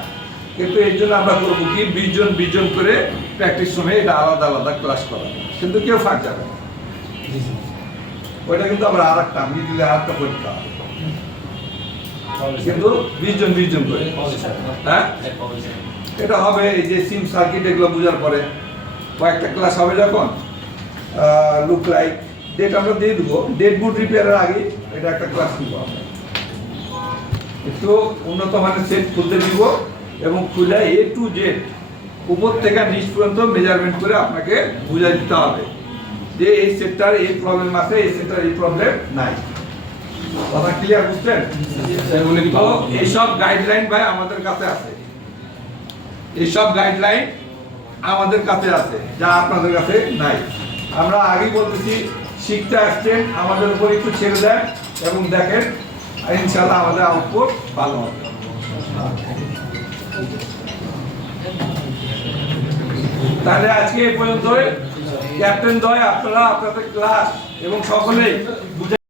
কিন্তু এর জন্য আমরা করবো কি 20 জন করে প্র্যাকটিস সময় এটা আলাদা আলাদা ক্লাস করা, কিন্তু কেউ ফাঁক যাবে না। ওইটা কিন্তু আমরা আর একটা মিডিলে আর একটা পরীক্ষা হবে, কিন্তু 20 জন করে। হ্যাঁ, এটা হবে এই যে সিম সার্কিট এগুলো বোঝার পরে কয়েকটা ক্লাস হবে, যখন লুক লাইক ডেট আমরা দিয়ে দেবো, ডেট বুট রিপেয়ারের আগে এটা একটা ক্লাস দিব আমরা, একটু উন্নত মানের সেট খুলতে দিব, এবং খুলে A to Z উপর থেকে নিচ পর্যন্ত মেজারমেন্ট করে আপনাকে বুঝাই দিতে হবে যে এই সেটটার এই প্রবলেম আছে, এই সেটটার এই প্রবলেম নাই। কথা ক্লিয়ার বুঝছেন? তো এইসব গাইডলাইন ভাই আমাদের কাছে আছে, এইসব গাইডলাইন আমাদের কাছে আছে, যা আপনাদের কাছে নাই। আমরা আগেই বলতেছি, শিখতে আসছেন, আমাদের উপর একটু ছেড়ে দেন এবং দেখেন, ইনশাআল্লাহ আমাদের আউটপুট ভালো হবে। তাহলে আজকে এই পর্যন্ত। ক্যাপ্টেন দয় আপনারা আপনাদের ক্লাস এবং সকলেই বুঝে